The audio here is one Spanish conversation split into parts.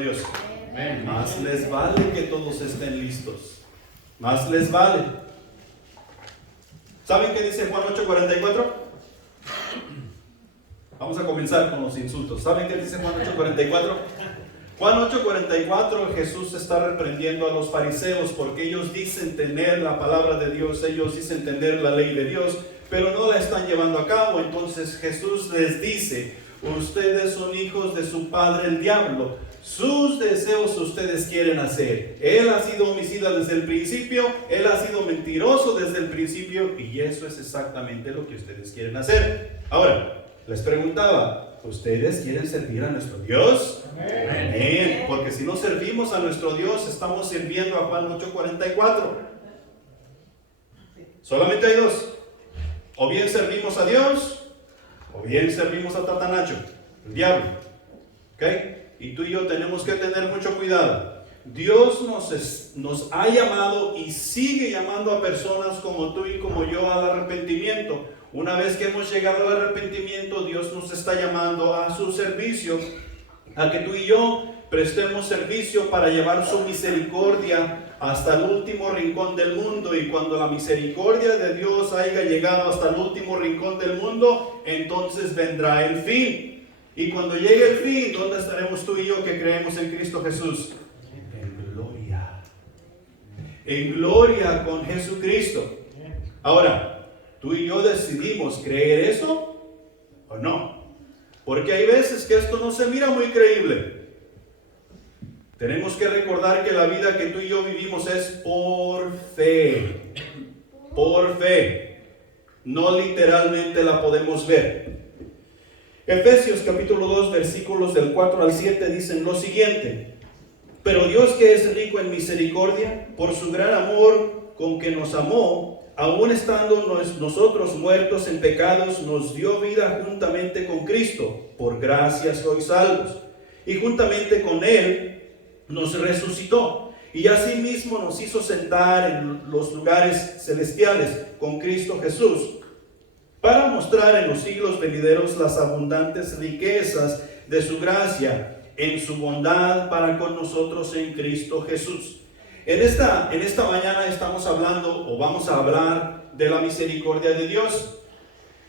Dios. Más les vale que todos estén listos. Más les vale. ¿Saben qué dice Juan 8:44? Vamos a comenzar con los insultos. ¿Saben qué dice Juan 8:44? Juan 8:44, Jesús está reprendiendo a los fariseos porque ellos dicen tener la palabra de Dios, ellos dicen tener la ley de Dios, pero no la están llevando a cabo. Entonces Jesús les dice: ustedes son hijos de su padre el diablo. Sus deseos ustedes quieren hacer. Él ha sido homicida desde el principio, él ha sido mentiroso desde el principio, y eso es exactamente lo que ustedes quieren hacer. Ahora, les preguntaba: ¿ustedes quieren servir a nuestro Dios? Amén. Porque si no servimos a nuestro Dios, estamos sirviendo a Juan 8:44. Solamente hay dos: o bien servimos a Dios, o bien servimos a Tatanacho, el diablo. ¿Ok? Y tú y yo tenemos que tener mucho cuidado. Dios nos ha llamado y sigue llamando a personas como tú y como yo al arrepentimiento. Una vez que hemos llegado al arrepentimiento, Dios nos está llamando a su servicio, a que tú y yo prestemos servicio para llevar su misericordia hasta el último rincón del mundo. Y cuando la misericordia de Dios haya llegado hasta el último rincón del mundo, entonces vendrá el fin. Y cuando llegue el fin, ¿dónde estaremos tú y yo que creemos en Cristo Jesús? En gloria. En gloria con Jesucristo. Ahora, ¿tú y yo decidimos creer eso o no? Porque hay veces que esto no se mira muy creíble. Tenemos que recordar que la vida que tú y yo vivimos es por fe. Por fe. No literalmente la podemos ver. Efesios capítulo 2 versículos del 4 al 7 dicen lo siguiente: pero Dios, que es rico en misericordia, por su gran amor con que nos amó, aun estando nosotros muertos en pecados, nos dio vida juntamente con Cristo. Por gracia sois salvos. Y juntamente con Él nos resucitó, y asimismo nos hizo sentar en los lugares celestiales con Cristo Jesús, para mostrar en los siglos venideros las abundantes riquezas de su gracia en su bondad para con nosotros en Cristo Jesús. En esta mañana estamos hablando, o vamos a hablar, de la misericordia de Dios.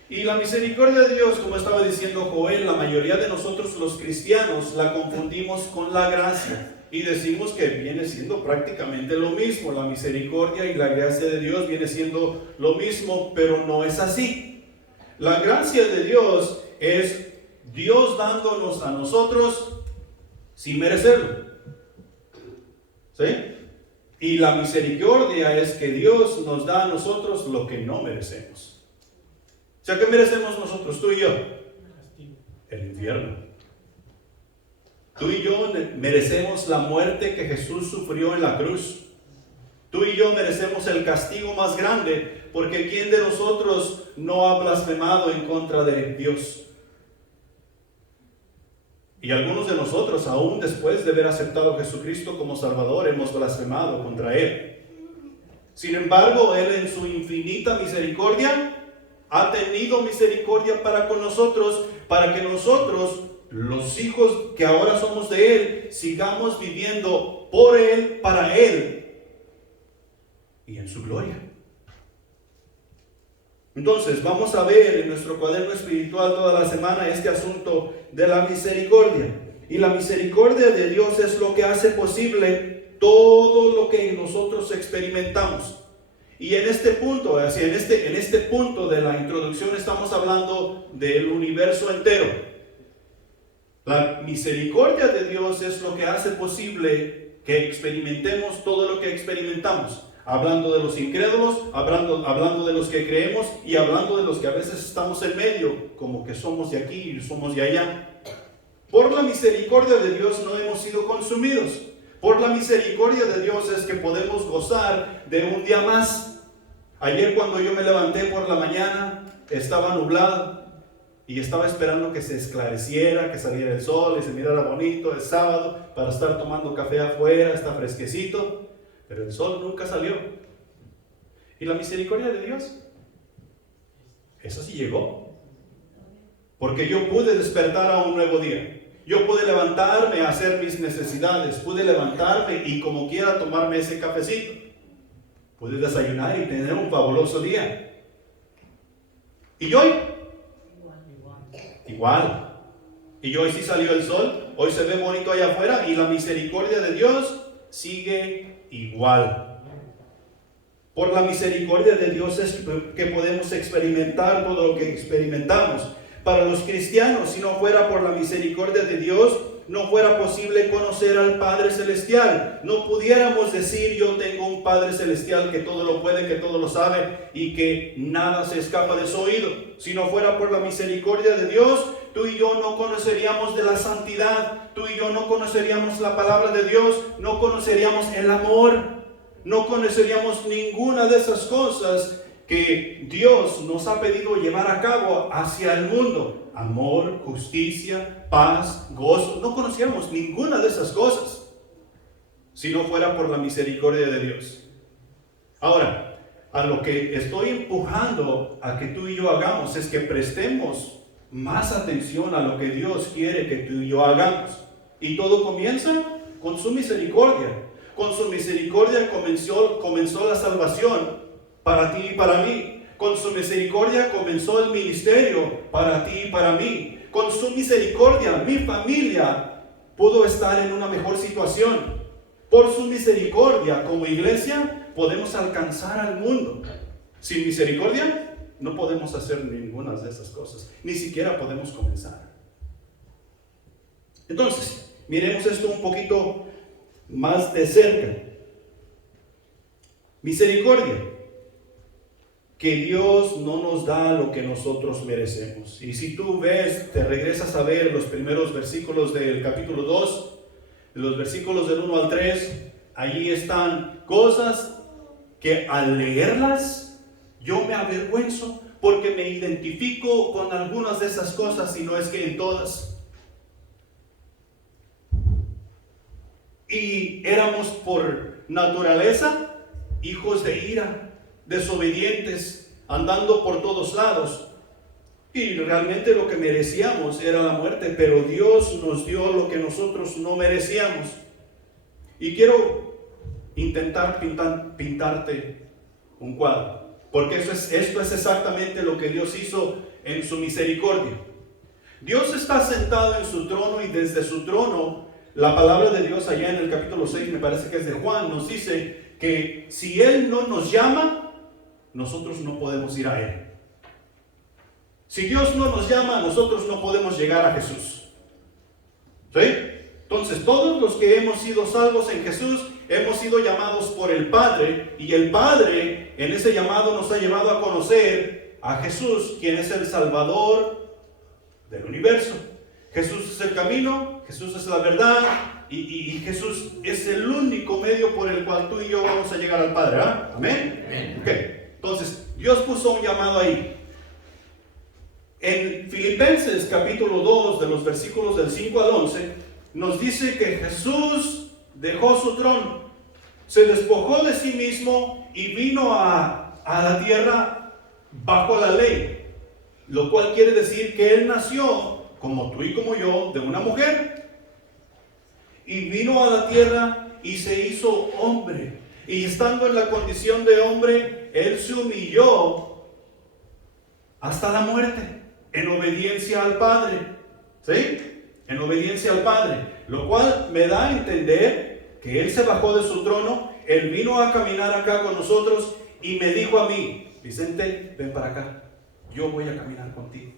Y la misericordia de Dios, como estaba diciendo Joel, la mayoría de nosotros los cristianos la confundimos con la gracia. Y decimos que viene siendo prácticamente lo mismo. La misericordia y la gracia de Dios viene siendo lo mismo, pero no es así. La gracia de Dios es Dios dándonos a nosotros sin merecerlo. ¿Sí? Y la misericordia es que Dios nos da a nosotros lo que no merecemos. O sea, ¿qué merecemos nosotros, tú y yo? El infierno. Tú y yo merecemos la muerte que Jesús sufrió en la cruz. Tú y yo merecemos el castigo más grande, porque ¿quién de nosotros no ha blasfemado en contra de Dios? Y algunos de nosotros, aún después de haber aceptado a Jesucristo como Salvador, hemos blasfemado contra Él. Sin embargo, Él en su infinita misericordia ha tenido misericordia para con nosotros, para que nosotros, los hijos que ahora somos de Él, sigamos viviendo por Él, para Él y en su gloria. Entonces, vamos a ver en nuestro cuaderno espiritual toda la semana este asunto de la misericordia. Y la misericordia de Dios es lo que hace posible todo lo que nosotros experimentamos. Y en este punto, en este punto de la introducción, estamos hablando del universo entero. La misericordia de Dios es lo que hace posible que experimentemos todo lo que experimentamos. Hablando de los incrédulos, hablando de los que creemos, y hablando de los que a veces estamos en medio, como que somos de aquí y somos de allá. Por la misericordia de Dios no hemos sido consumidos. Por la misericordia de Dios es que podemos gozar de un día más. Ayer, cuando yo me levanté por la mañana, estaba nublado y estaba esperando que se esclareciera, que saliera el sol y se mirara bonito. Es sábado para estar tomando café afuera, está fresquecito. Pero el sol nunca salió. ¿Y la misericordia de Dios? Eso sí llegó. Porque yo pude despertar a un nuevo día. Yo pude levantarme a hacer mis necesidades, pude levantarme y como quiera tomarme ese cafecito. Pude desayunar y tener un fabuloso día. ¿Y hoy? Igual. Y hoy sí salió el sol, hoy se ve bonito allá afuera y la misericordia de Dios sigue igual. Por la misericordia de Dios es que podemos experimentar todo lo que experimentamos. Para los cristianos, si no fuera por la misericordia de Dios, no fuera posible conocer al Padre Celestial. No pudiéramos decir: yo tengo un Padre Celestial que todo lo puede, que todo lo sabe y que nada se escapa de su oído. Si no fuera por la misericordia de Dios, tú y yo no conoceríamos de la santidad, tú y yo no conoceríamos la palabra de Dios, no conoceríamos el amor, no conoceríamos ninguna de esas cosas que Dios nos ha pedido llevar a cabo hacia el mundo. Amor, justicia, paz, gozo. No conocíamos ninguna de esas cosas si no fuera por la misericordia de Dios. Ahora, a lo que estoy empujando a que tú y yo hagamos es que prestemos más atención a lo que Dios quiere que tú y yo hagamos. Y todo comienza con su misericordia. Con su misericordia comenzó la salvación para ti y para mí. Con su misericordia comenzó el ministerio para ti y para mí. Con su misericordia mi familia pudo estar en una mejor situación. Por su misericordia como iglesia podemos alcanzar al mundo. Sin misericordia no podemos hacer ninguna de esas cosas. Ni siquiera podemos comenzar. Entonces, miremos esto un poquito más de cerca. Misericordia. Que Dios no nos da lo que nosotros merecemos. Y si tú ves, te regresas a ver los primeros versículos del capítulo 2, de los versículos del 1 al 3, allí están cosas que al leerlas yo me avergüenzo porque me identifico con algunas de esas cosas, y no es que en todas. Y éramos por naturaleza hijos de ira, desobedientes, andando por todos lados, y realmente lo que merecíamos era la muerte, pero Dios nos dio lo que nosotros no merecíamos. Y quiero intentar pintarte un cuadro, porque esto es exactamente lo que Dios hizo en su misericordia. Dios está sentado en su trono, y desde su trono, la palabra de Dios allá en el capítulo 6, me parece que es de Juan, nos dice que si Él no nos llama, nosotros no podemos ir a Él. Si Dios no nos llama, nosotros no podemos llegar a Jesús. ¿Sí? Entonces, todos los que hemos sido salvos en Jesús, hemos sido llamados por el Padre, y el Padre en ese llamado nos ha llevado a conocer a Jesús, quien es el Salvador del universo. Jesús es el camino, Jesús es la verdad, y Jesús es el único medio por el cual tú y yo vamos a llegar al Padre. ¿Ah? ¿Amén? Amén. Okay. Entonces, Dios puso un llamado ahí. En Filipenses capítulo 2, de los versículos del 5 al 11, nos dice que Jesús dejó su trono, se despojó de sí mismo y vino a la tierra bajo la ley, lo cual quiere decir que Él nació, como tú y como yo, de una mujer, y vino a la tierra y se hizo hombre, y estando en la condición de hombre, Él se humilló hasta la muerte, en obediencia al Padre. ¿Sí? En obediencia al Padre. Lo cual me da a entender que Él se bajó de su trono, Él vino a caminar acá con nosotros y me dijo a mí: Vicente, ven para acá, yo voy a caminar contigo.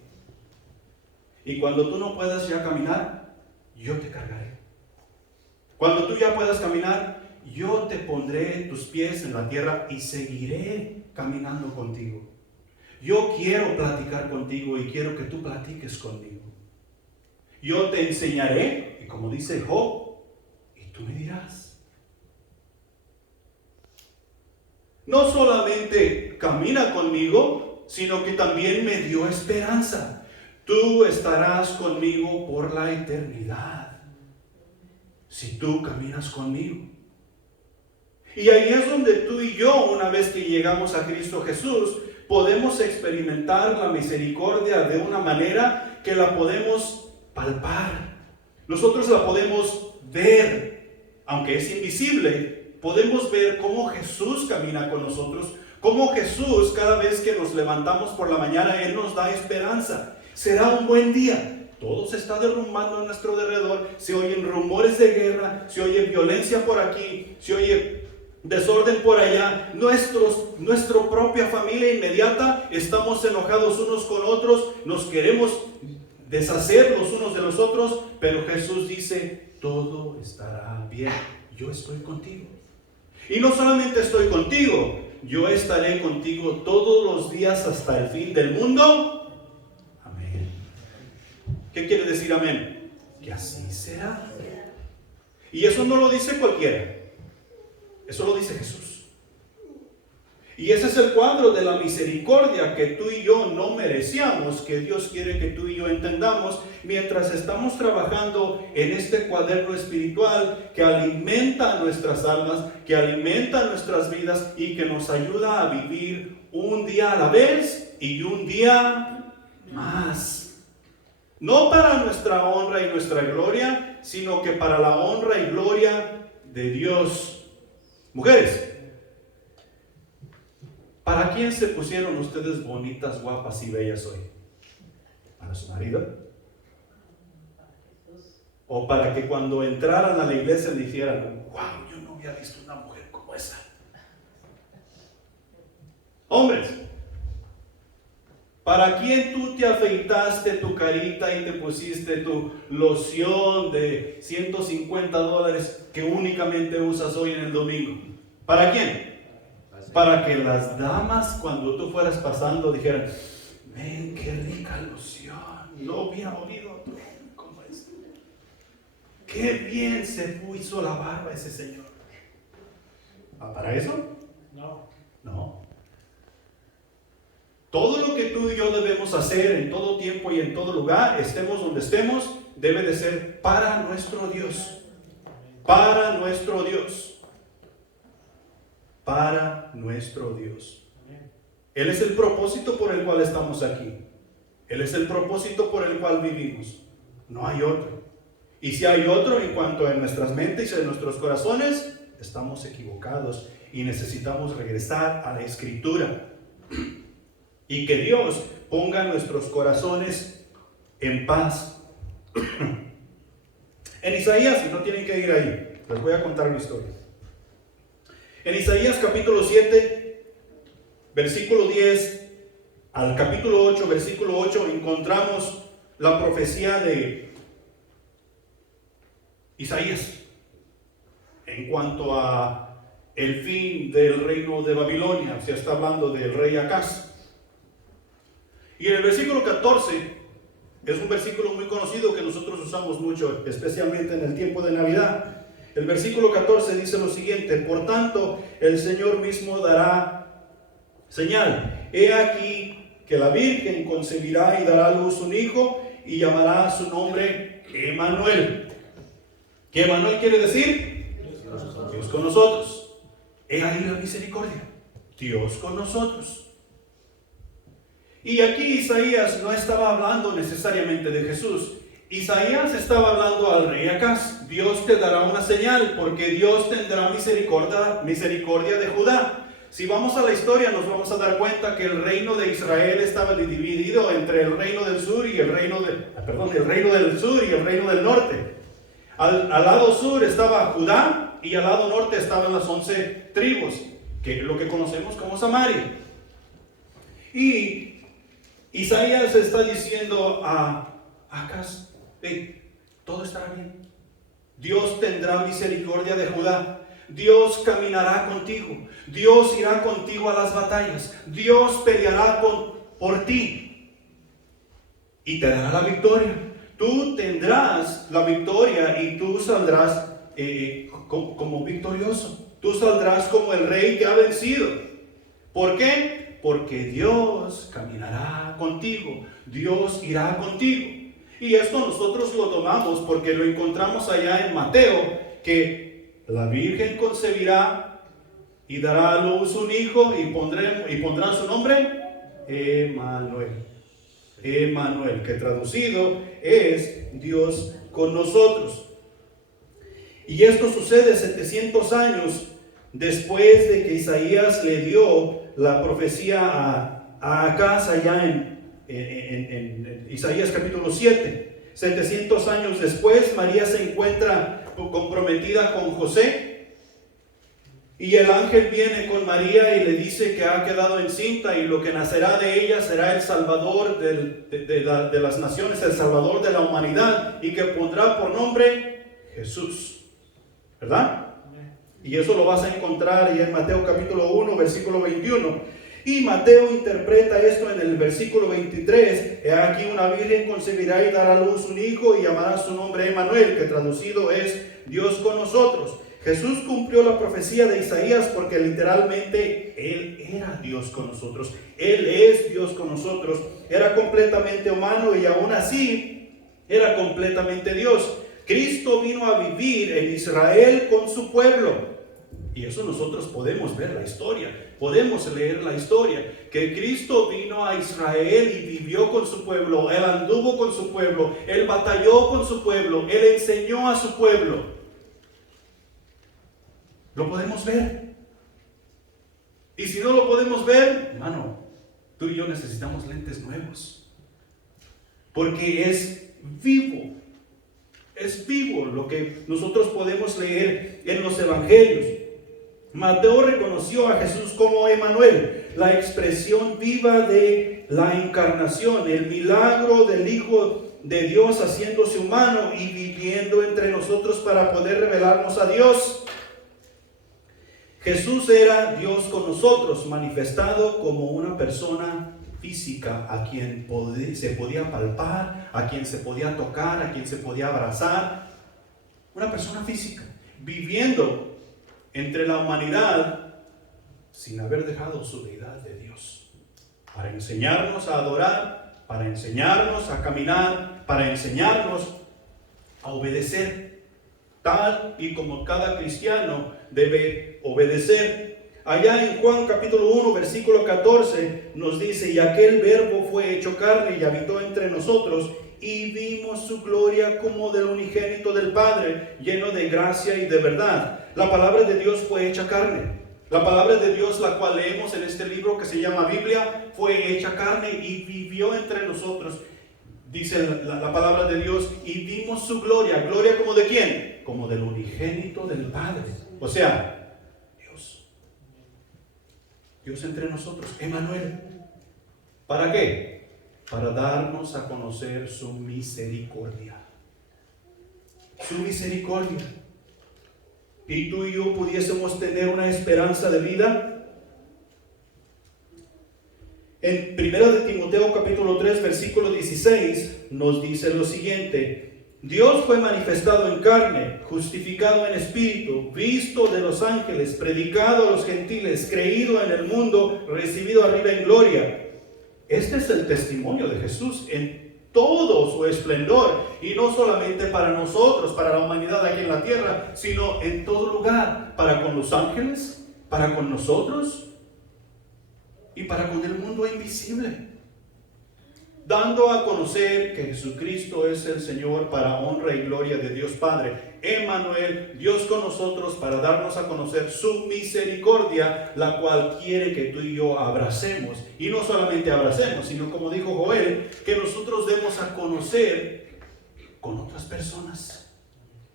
Y cuando tú no puedas ya caminar, yo te cargaré. Cuando tú ya puedas caminar, yo te pondré tus pies en la tierra y seguiré caminando contigo. Yo quiero platicar contigo y quiero que tú platiques conmigo. Yo te enseñaré, y como dice Job, y tú me dirás. No solamente camina conmigo, sino que también me dio esperanza. Tú estarás conmigo por la eternidad, si tú caminas conmigo. Y ahí es donde tú y yo, una vez que llegamos a Cristo Jesús, podemos experimentar la misericordia de una manera que la podemos palpar, nosotros la podemos ver, aunque es invisible, podemos ver cómo Jesús camina con nosotros, cómo Jesús cada vez que nos levantamos por la mañana, Él nos da esperanza. Será un buen día. Todo se está derrumbando a nuestro alrededor, se oyen rumores de guerra, se oye violencia por aquí, se oye desorden por allá. Nuestra propia familia inmediata, estamos enojados unos con otros, nos queremos deshacer los unos de los otros, pero Jesús dice, todo estará bien, yo estoy contigo. Y no solamente estoy contigo, yo estaré contigo todos los días hasta el fin del mundo. ¿Qué quiere decir amén? Que así será. Y eso no lo dice cualquiera. Eso lo dice Jesús. Y ese es el cuadro de la misericordia que tú y yo no merecíamos, que Dios quiere que tú y yo entendamos mientras estamos trabajando en este cuaderno espiritual que alimenta nuestras almas, que alimenta nuestras vidas y que nos ayuda a vivir un día a la vez y un día más. No para nuestra honra y nuestra gloria, sino que para la honra y gloria de Dios. Mujeres, ¿para quién se pusieron ustedes bonitas, guapas y bellas hoy? ¿Para su marido? ¿O para que cuando entraran a la iglesia dijeran, wow, yo no había visto una mujer como esa? Hombres, ¿para quién tú te afeitaste tu carita y te pusiste tu loción de $150 que únicamente usas hoy en el domingo? ¿Para quién? Para que las damas cuando tú fueras pasando dijeran, ven, qué rica loción, no había olido como es. Qué bien se hizo la barba ese señor. ¿Para eso? No. Todo lo que tú y yo debemos hacer en todo tiempo y en todo lugar, estemos donde estemos, debe de ser para nuestro Dios. Para nuestro Dios. Para nuestro Dios. Él es el propósito por el cual estamos aquí. Él es el propósito por el cual vivimos. No hay otro. Y si hay otro en cuanto a nuestras mentes y en nuestros corazones, estamos equivocados y necesitamos regresar a la Escritura. Y que Dios ponga nuestros corazones en paz. En Isaías, y no tienen que ir ahí, les voy a contar una historia. En Isaías capítulo 7, versículo 10 al capítulo 8, versículo 8, encontramos la profecía de Isaías en cuanto a el fin del reino de Babilonia. Se está hablando del rey Acaz. Y en el versículo 14, es un versículo muy conocido que nosotros usamos mucho, especialmente en el tiempo de Navidad. El versículo 14 dice lo siguiente: por tanto, el Señor mismo dará señal. He aquí que la Virgen concebirá y dará a luz un hijo y llamará su nombre Emmanuel. ¿Qué Emmanuel quiere decir? Dios con nosotros. He ahí la misericordia. Dios con nosotros. Y aquí Isaías no estaba hablando necesariamente de Jesús. Isaías estaba hablando al rey Acaz. Dios te dará una señal, porque Dios tendrá misericordia de Judá. Si vamos a la historia, nos vamos a dar cuenta que el reino de Israel estaba dividido entre el reino del sur y el reino del sur y el reino del norte. Al lado sur estaba Judá y al lado norte estaban las 11 tribus, que es lo que conocemos como Samaria. Y Isaías está diciendo a Acaz, todo estará bien. Dios tendrá misericordia de Judá. Dios caminará contigo. Dios irá contigo a las batallas. Dios peleará por ti. Y te dará la victoria. Tú tendrás la victoria y tú saldrás como victorioso. Tú saldrás como el rey que ha vencido. ¿Por qué? Porque Dios caminará contigo, Dios irá contigo. Y esto nosotros lo tomamos porque lo encontramos allá en Mateo, que la Virgen concebirá y dará a luz un hijo y pondrán su nombre Emmanuel. Emmanuel, que traducido es Dios con nosotros. Y esto sucede 700 años después de que Isaías le dio la profecía a Acaz allá en Isaías capítulo 7. 700 años después, María se encuentra comprometida con José, y el ángel viene con María y le dice que ha quedado encinta, y lo que nacerá de ella será el Salvador de las naciones, el Salvador de la humanidad, y que pondrá por nombre Jesús, ¿verdad? Y eso lo vas a encontrar ya en Mateo capítulo 1, versículo 21. Y Mateo interpreta esto en el versículo 23. He aquí una virgen concebirá y dará a luz un hijo y llamará su nombre Emmanuel, que traducido es Dios con nosotros. Jesús cumplió la profecía de Isaías porque literalmente Él era Dios con nosotros. Él es Dios con nosotros. Era completamente humano y aún así era completamente Dios. Cristo vino a vivir en Israel con su pueblo. Y eso nosotros podemos ver la historia, podemos leer la historia, que Cristo vino a Israel y vivió con su pueblo, Él anduvo con su pueblo, Él batalló con su pueblo, Él enseñó a su pueblo. Lo podemos ver. Y si no lo podemos ver, hermano, tú y yo necesitamos lentes nuevos, porque es vivo. Es vivo lo que nosotros podemos leer en los evangelios. Mateo reconoció a Jesús como Emmanuel, la expresión viva de la encarnación, el milagro del Hijo de Dios haciéndose humano y viviendo entre nosotros para poder revelarnos a Dios. Jesús era Dios con nosotros, manifestado como una persona física a quien se podía palpar, a quien se podía tocar, a quien se podía abrazar. Una persona física, viviendo entre la humanidad sin haber dejado su deidad de Dios, para enseñarnos a adorar, para enseñarnos a caminar, para enseñarnos a obedecer, tal y como cada cristiano debe obedecer. Allá en Juan capítulo 1 versículo 14 nos dice: y aquel verbo fue hecho carne y habitó entre nosotros, y vimos su gloria como del unigénito del Padre, lleno de gracia y de verdad. La palabra de Dios fue hecha carne. La palabra de Dios, la cual leemos en este libro que se llama Biblia, fue hecha carne y vivió entre nosotros. Dice la palabra de Dios, y vimos su gloria. ¿Gloria como de quién? Como del unigénito del Padre. O sea, Dios. Dios entre nosotros, Emmanuel. ¿Para qué? Para darnos a conocer su misericordia. Su misericordia. Y tú y yo pudiésemos tener una esperanza de vida. En 1 de Timoteo capítulo 3 versículo 16 nos dice lo siguiente: Dios fue manifestado en carne, justificado en espíritu, visto de los ángeles, predicado a los gentiles, creído en el mundo, recibido arriba en gloria. Este es el testimonio de Jesús en todo su esplendor, y no solamente para nosotros, para la humanidad aquí en la tierra, sino en todo lugar, para con los ángeles, para con nosotros y para con el mundo invisible, dando a conocer que Jesucristo es el Señor para honra y gloria de Dios Padre. Emmanuel, Dios con nosotros, para darnos a conocer su misericordia, la cual quiere que tú y yo abracemos. Y no solamente abracemos, sino como dijo Joel, que nosotros demos a conocer con otras personas.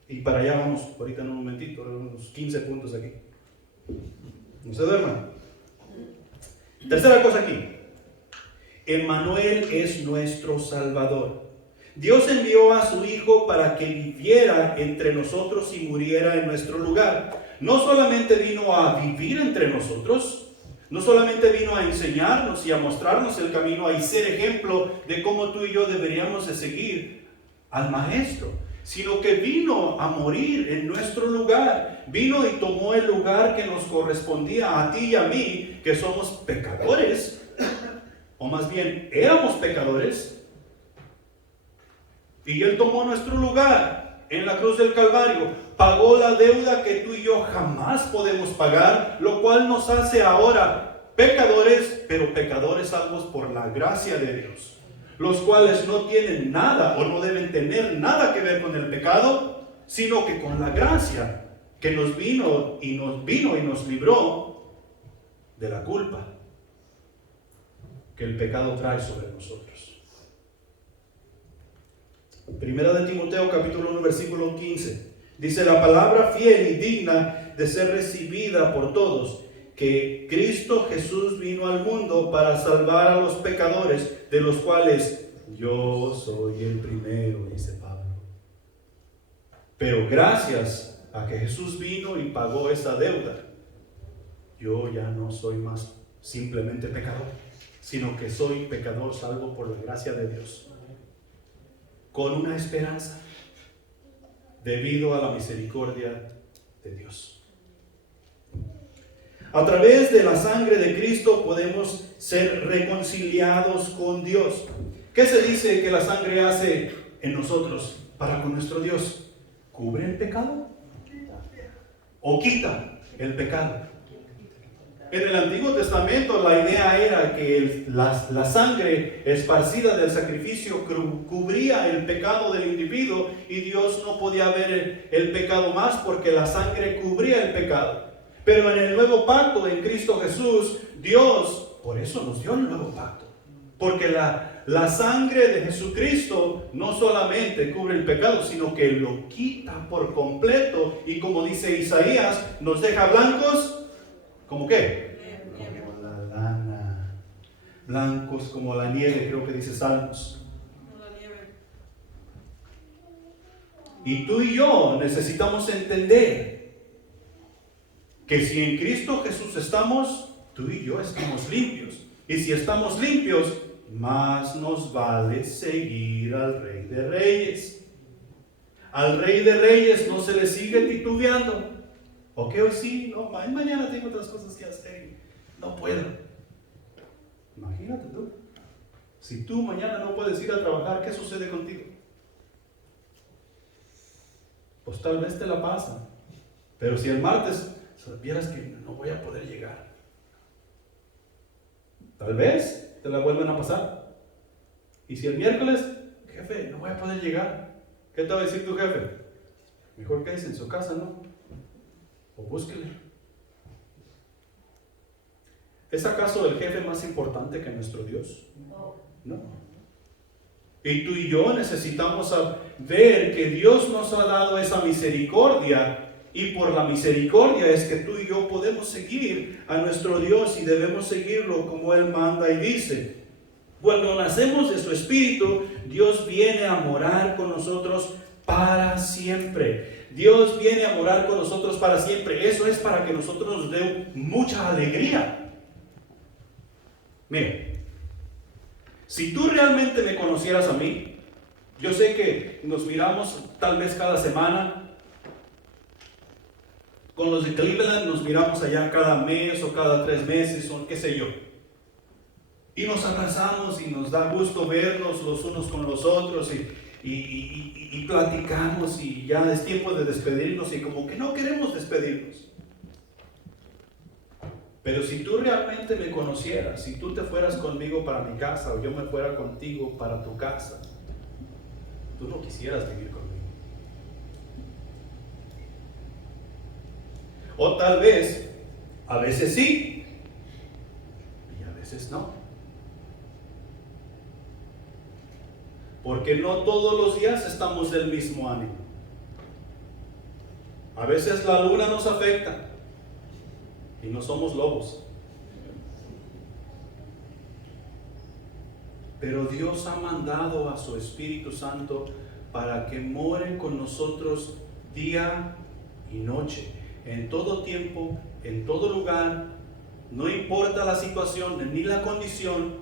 Y para allá vamos ahorita en un momentito, unos 15 puntos aquí. No se duerman. Tercera cosa aquí. Emmanuel es nuestro Salvador. Dios envió a su Hijo para que viviera entre nosotros y muriera en nuestro lugar. No solamente vino a vivir entre nosotros, no solamente vino a enseñarnos y a mostrarnos el camino y ser ejemplo de cómo tú y yo deberíamos de seguir al Maestro, sino que vino a morir en nuestro lugar. Vino y tomó el lugar que nos correspondía a ti y a mí, que somos pecadores, o más bien éramos pecadores. Y Él tomó nuestro lugar en la cruz del Calvario, pagó la deuda que tú y yo jamás podemos pagar, lo cual nos hace ahora pecadores, pero pecadores salvos por la gracia de Dios. los cuales no tienen nada o no deben tener nada que ver con el pecado, sino que con la gracia que nos vino y nos libró de la culpa que el pecado trae sobre nosotros. Primera de Timoteo capítulo 1 versículo 15 dice: la palabra fiel y digna de ser recibida por todos, que Cristo Jesús vino al mundo para salvar a los pecadores, de los cuales yo soy el primero, dice Pablo. Pero gracias a que Jesús vino y pagó esa deuda, yo ya no soy más simplemente pecador, sino que soy pecador salvo por la gracia de Dios, con una esperanza, debido a la misericordia de Dios. A través de la sangre de Cristo podemos ser reconciliados con Dios. ¿Qué se dice que la sangre hace en nosotros para con nuestro Dios? ¿Cubre el pecado? ¿O quita el pecado? En el Antiguo Testamento la idea era que la sangre esparcida del sacrificio cubría el pecado del individuo y Dios no podía ver el pecado más porque la sangre cubría el pecado. Pero en el nuevo pacto, en Cristo Jesús, Dios, por eso nos dio el nuevo pacto. Porque la sangre de Jesucristo no solamente cubre el pecado, sino que lo quita por completo. Y como dice Isaías, nos deja blancos, ¿como qué? Como la lana. Blancos como la nieve, creo que dice Salmos. Y tú y yo necesitamos entender que si en Cristo Jesús estamos, tú y yo estamos limpios. Y si estamos limpios, más nos vale seguir al Rey de Reyes. Al Rey de Reyes no se le sigue titubeando. Ok, hoy sí, no, mañana tengo otras cosas que hacer. No puedo. Imagínate tú. Si tú mañana no puedes ir a trabajar, ¿qué sucede contigo? Pues tal vez te la pasan. Pero si el martes vieras que no voy a poder llegar, tal vez te la vuelven a pasar. Y si el miércoles, jefe, no voy a poder llegar, ¿qué te va a decir tu jefe? Mejor quédese en su casa, ¿no? O búsquele. ¿Es acaso el jefe más importante que nuestro Dios? No. Y tú y yo necesitamos ver que Dios nos ha dado esa misericordia. Y por la misericordia es que tú y yo podemos seguir a nuestro Dios y debemos seguirlo como Él manda y dice. Cuando nacemos de su Espíritu, Dios viene a morar con nosotros para siempre. Dios viene a morar con nosotros para siempre. Eso es para que nosotros nos dé mucha alegría. Mira, si tú realmente me conocieras a mí, yo sé que nos miramos tal vez cada semana. Con los de Cleveland nos miramos allá cada mes o cada 3 meses o qué sé yo. Y nos abrazamos y nos da gusto vernos los unos con los otros y platicamos y ya es tiempo de despedirnos y como que no queremos despedirnos. Pero si tú realmente me conocieras, si tú te fueras conmigo para mi casa o yo me fuera contigo para tu casa, tú no quisieras vivir conmigo. O tal vez, a veces sí, y a veces no. Porque no todos los días estamos del mismo ánimo. A veces la luna nos afecta y no somos lobos. Pero Dios ha mandado a su Espíritu Santo para que more con nosotros día y noche. En todo tiempo, en todo lugar, no importa la situación ni la condición,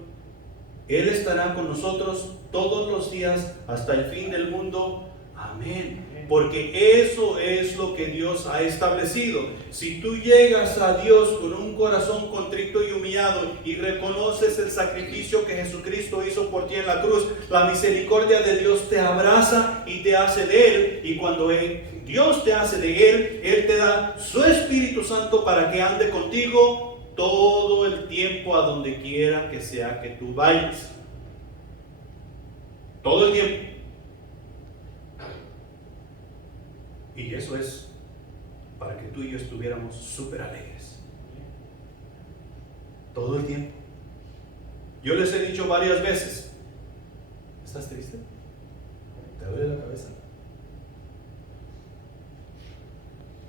Él estará con nosotros todos los días hasta el fin del mundo. Amén. Porque eso es lo que Dios ha establecido. Si tú llegas a Dios con un corazón contrito y humillado y reconoces el sacrificio que Jesucristo hizo por ti en la cruz, la misericordia de Dios te abraza y te hace de Él. Y cuando Dios te hace de Él, Él te da su Espíritu Santo para que ande contigo todo el tiempo a donde quiera que sea que tú vayas. Todo el tiempo. Y eso es para que tú y yo estuviéramos súper alegres. Todo el tiempo. Yo les he dicho varias veces, ¿estás triste? ¿Te duele la cabeza?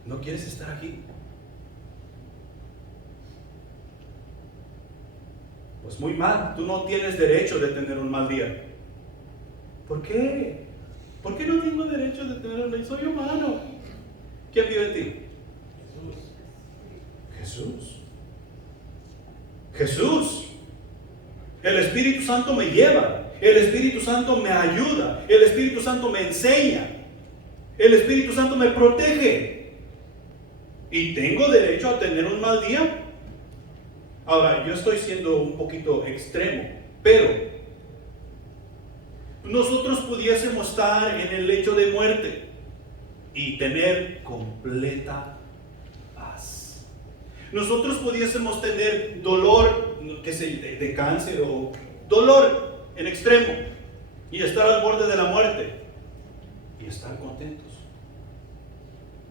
¿No quieres estar aquí? Pues muy mal, tú no tienes derecho de tener un mal día. ¿Por qué? ¿Por qué no tengo derecho de tener un mal día? Soy humano. ¿Quién vive en ti? Jesús. Jesús. El Espíritu Santo me lleva. El Espíritu Santo me ayuda. El Espíritu Santo me enseña. El Espíritu Santo me protege. ¿Y tengo derecho a tener un mal día? Ahora, yo estoy siendo un poquito extremo, pero nosotros pudiésemos estar en el lecho de muerte y tener completa paz. Nosotros pudiésemos tener dolor, qué sé, de cáncer o dolor en extremo y estar al borde de la muerte y estar contentos.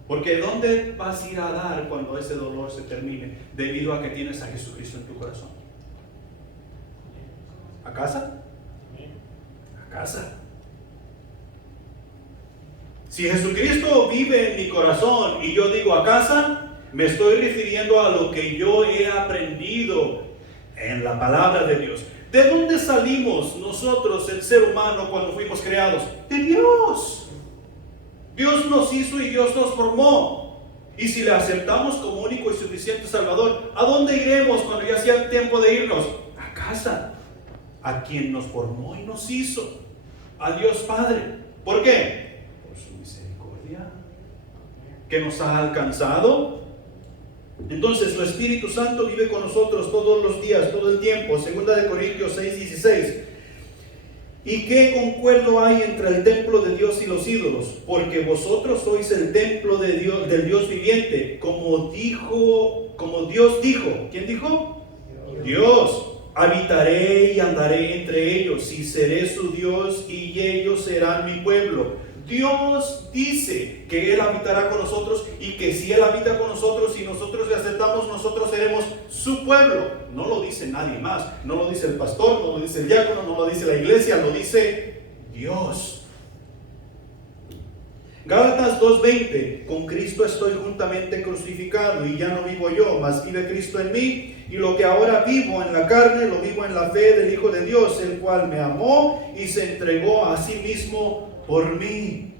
Porque ¿dónde vas a ir a dar cuando ese dolor se termine? Debido a que tienes a Jesucristo en tu corazón. ¿A casa? A casa. Si Jesucristo vive en mi corazón y yo digo a casa, me estoy refiriendo a lo que yo he aprendido en la palabra de Dios. ¿De dónde salimos nosotros, el ser humano, cuando fuimos creados? De Dios. Dios nos hizo y Dios nos formó. Y si le aceptamos como único y suficiente Salvador, ¿a dónde iremos cuando ya sea tiempo de irnos? A casa. A quien nos formó y nos hizo. A Dios Padre. ¿Por qué? Por su misericordia que nos ha alcanzado. Entonces el Espíritu Santo vive con nosotros todos los días, todo el tiempo. 2 Corintios 6:16. ¿Y qué concuerdo hay entre el templo de Dios y los ídolos? Porque vosotros sois el templo de Dios, del Dios viviente, como Dios dijo. ¿Quién dijo? Dios. Habitaré y andaré entre ellos, y seré su Dios, y ellos serán mi pueblo. Dios dice que Él habitará con nosotros, y que si Él habita con nosotros y nosotros le aceptamos, nosotros seremos su pueblo. No lo dice nadie más, no lo dice el pastor, no lo dice el diácono, no lo dice la iglesia, lo dice Dios. Gálatas 2:20. Con Cristo estoy juntamente crucificado, y ya no vivo yo, mas vive Cristo en mí. Y lo que ahora vivo en la carne, lo vivo en la fe del Hijo de Dios, el cual me amó y se entregó a sí mismo por mí.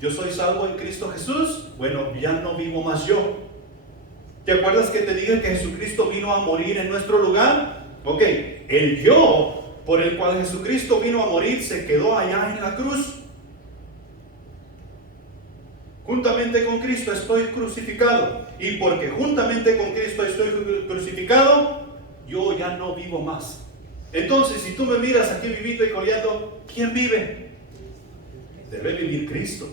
¿Yo soy salvo en Cristo Jesús? Bueno, ya no vivo más yo. ¿Te acuerdas que te dije que Jesucristo vino a morir en nuestro lugar? Ok, el yo por el cual Jesucristo vino a morir se quedó allá en la cruz. Juntamente con Cristo estoy crucificado. Y porque juntamente con Cristo estoy crucificado, yo ya no vivo más. Entonces, si tú me miras aquí vivito y coleando, ¿quién vive? Debe vivir Cristo.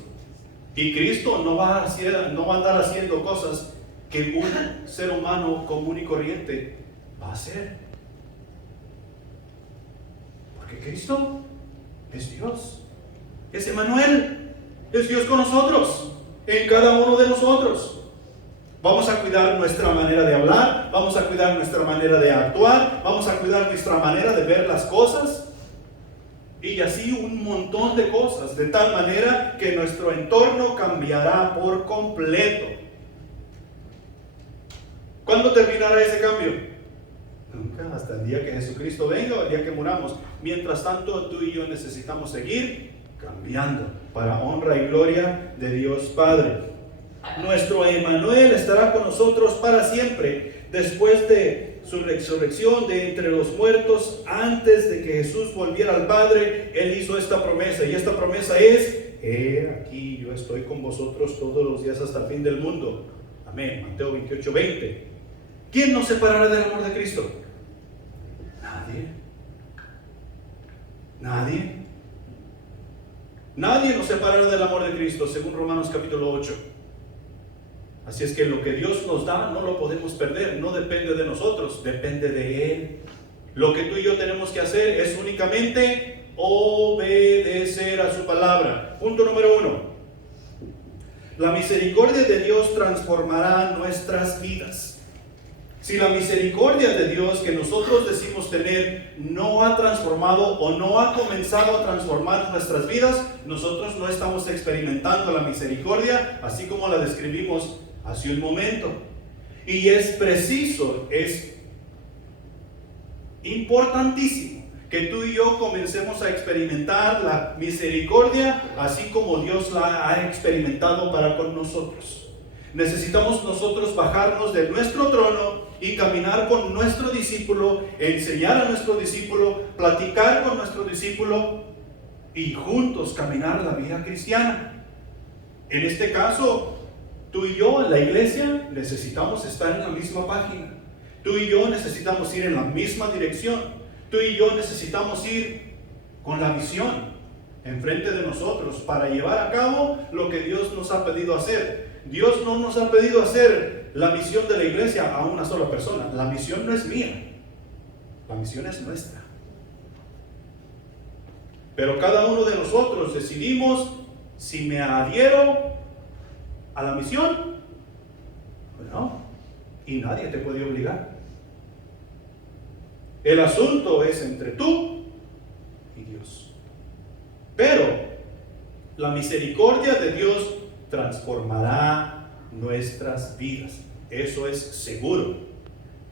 Y Cristo no va a andar haciendo cosas que un ser humano común y corriente va a hacer. Porque Cristo es Dios. Es Emmanuel. Es Dios con nosotros. En cada uno de nosotros. Vamos a cuidar nuestra manera de hablar, vamos a cuidar nuestra manera de actuar, vamos a cuidar nuestra manera de ver las cosas, y así un montón de cosas, de tal manera que nuestro entorno cambiará por completo. ¿Cuándo terminará ese cambio? Nunca, hasta el día que Jesucristo venga o el día que muramos. Mientras tanto, tú y yo necesitamos seguir cambiando para honra y gloria de Dios Padre. Nuestro Emmanuel estará con nosotros para siempre. Después de su resurrección de entre los muertos, antes de que Jesús volviera al Padre, Él hizo esta promesa, y esta promesa es: he aquí, yo estoy con vosotros todos los días hasta el fin del mundo. Amén. Mateo 28:20. ¿Quién nos separará del amor de Cristo? Nadie. Nadie. Nadie nos separará del amor de Cristo, según Romanos capítulo 8. Así es que lo que Dios nos da no lo podemos perder, no depende de nosotros, depende de Él. Lo que tú y yo tenemos que hacer es únicamente obedecer a su palabra. Punto número 1. La misericordia de Dios transformará nuestras vidas. Si la misericordia de Dios que nosotros decimos tener no ha transformado o no ha comenzado a transformar nuestras vidas, nosotros no estamos experimentando la misericordia así como la describimos hace un momento. Y es preciso, es importantísimo que tú y yo comencemos a experimentar la misericordia así como Dios la ha experimentado para con nosotros. Necesitamos nosotros bajarnos de nuestro trono y caminar con nuestro discípulo, enseñar a nuestro discípulo, platicar con nuestro discípulo y juntos caminar la vida cristiana. En este caso, tú y yo, la iglesia, necesitamos estar en la misma página. Tú y yo necesitamos ir en la misma dirección. Tú y yo necesitamos ir con la visión enfrente de nosotros para llevar a cabo lo que Dios nos ha pedido hacer. Dios no nos ha pedido hacer la misión de la iglesia a una sola persona. La misión no es mía, la misión es nuestra. Pero cada uno de nosotros decidimos si me adhiero a la misión o no. Y nadie te puede obligar. El asunto es entre tú y Dios. Pero la misericordia de Dios transformará nuestras vidas. Eso es seguro.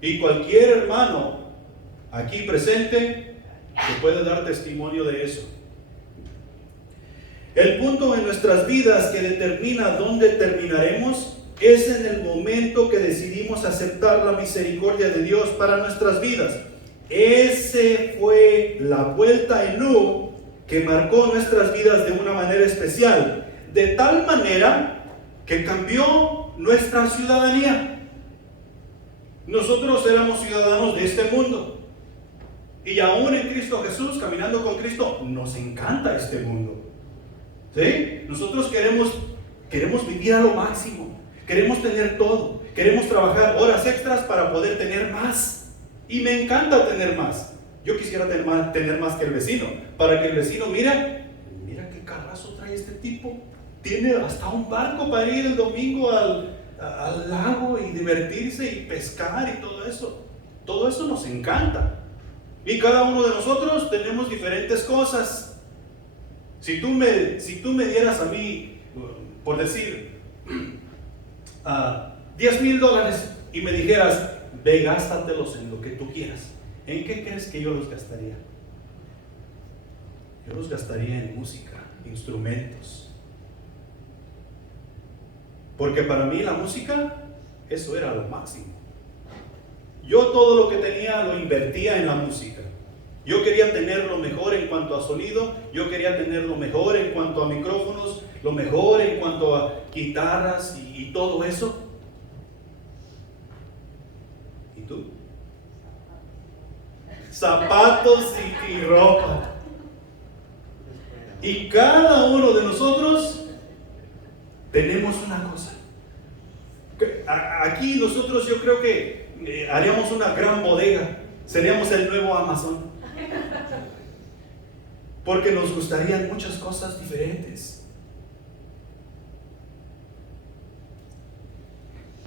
Y cualquier hermano aquí presente te puede dar testimonio de eso. El punto en nuestras vidas que determina dónde terminaremos es en el momento que decidimos aceptar la misericordia de Dios para nuestras vidas. Ese fue la vuelta en U que marcó nuestras vidas de una manera especial, de tal manera que cambió nuestra ciudadanía. Nosotros éramos ciudadanos de este mundo, y aún en Cristo Jesús, caminando con Cristo, nos encanta este mundo. ¿Sí? Nosotros queremos vivir a lo máximo, queremos tener todo, queremos trabajar horas extras para poder tener más. Y me encanta tener más. Yo quisiera tener más que el vecino, para que el vecino mira qué carrazo trae este tipo. Tiene hasta un barco para ir el domingo al lago y divertirse y pescar y todo eso. Todo eso nos encanta. Y cada uno de nosotros tenemos diferentes cosas. Si tú me dieras a mí, por decir, $10,000 y me dijeras, ve, gástatelos en lo que tú quieras, ¿en qué crees que yo los gastaría? Yo los gastaría en música, instrumentos. Porque para mí la música, eso era lo máximo. Yo todo lo que tenía lo invertía en la música. Yo quería tener lo mejor en cuanto a sonido, yo quería tener lo mejor en cuanto a micrófonos, lo mejor en cuanto a guitarras y todo eso. ¿Y tú? Zapatos y ropa. Y cada uno de nosotros tenemos una cosa. Aquí nosotros, yo creo que haríamos una gran bodega. Seríamos el nuevo Amazon. Porque nos gustarían muchas cosas diferentes.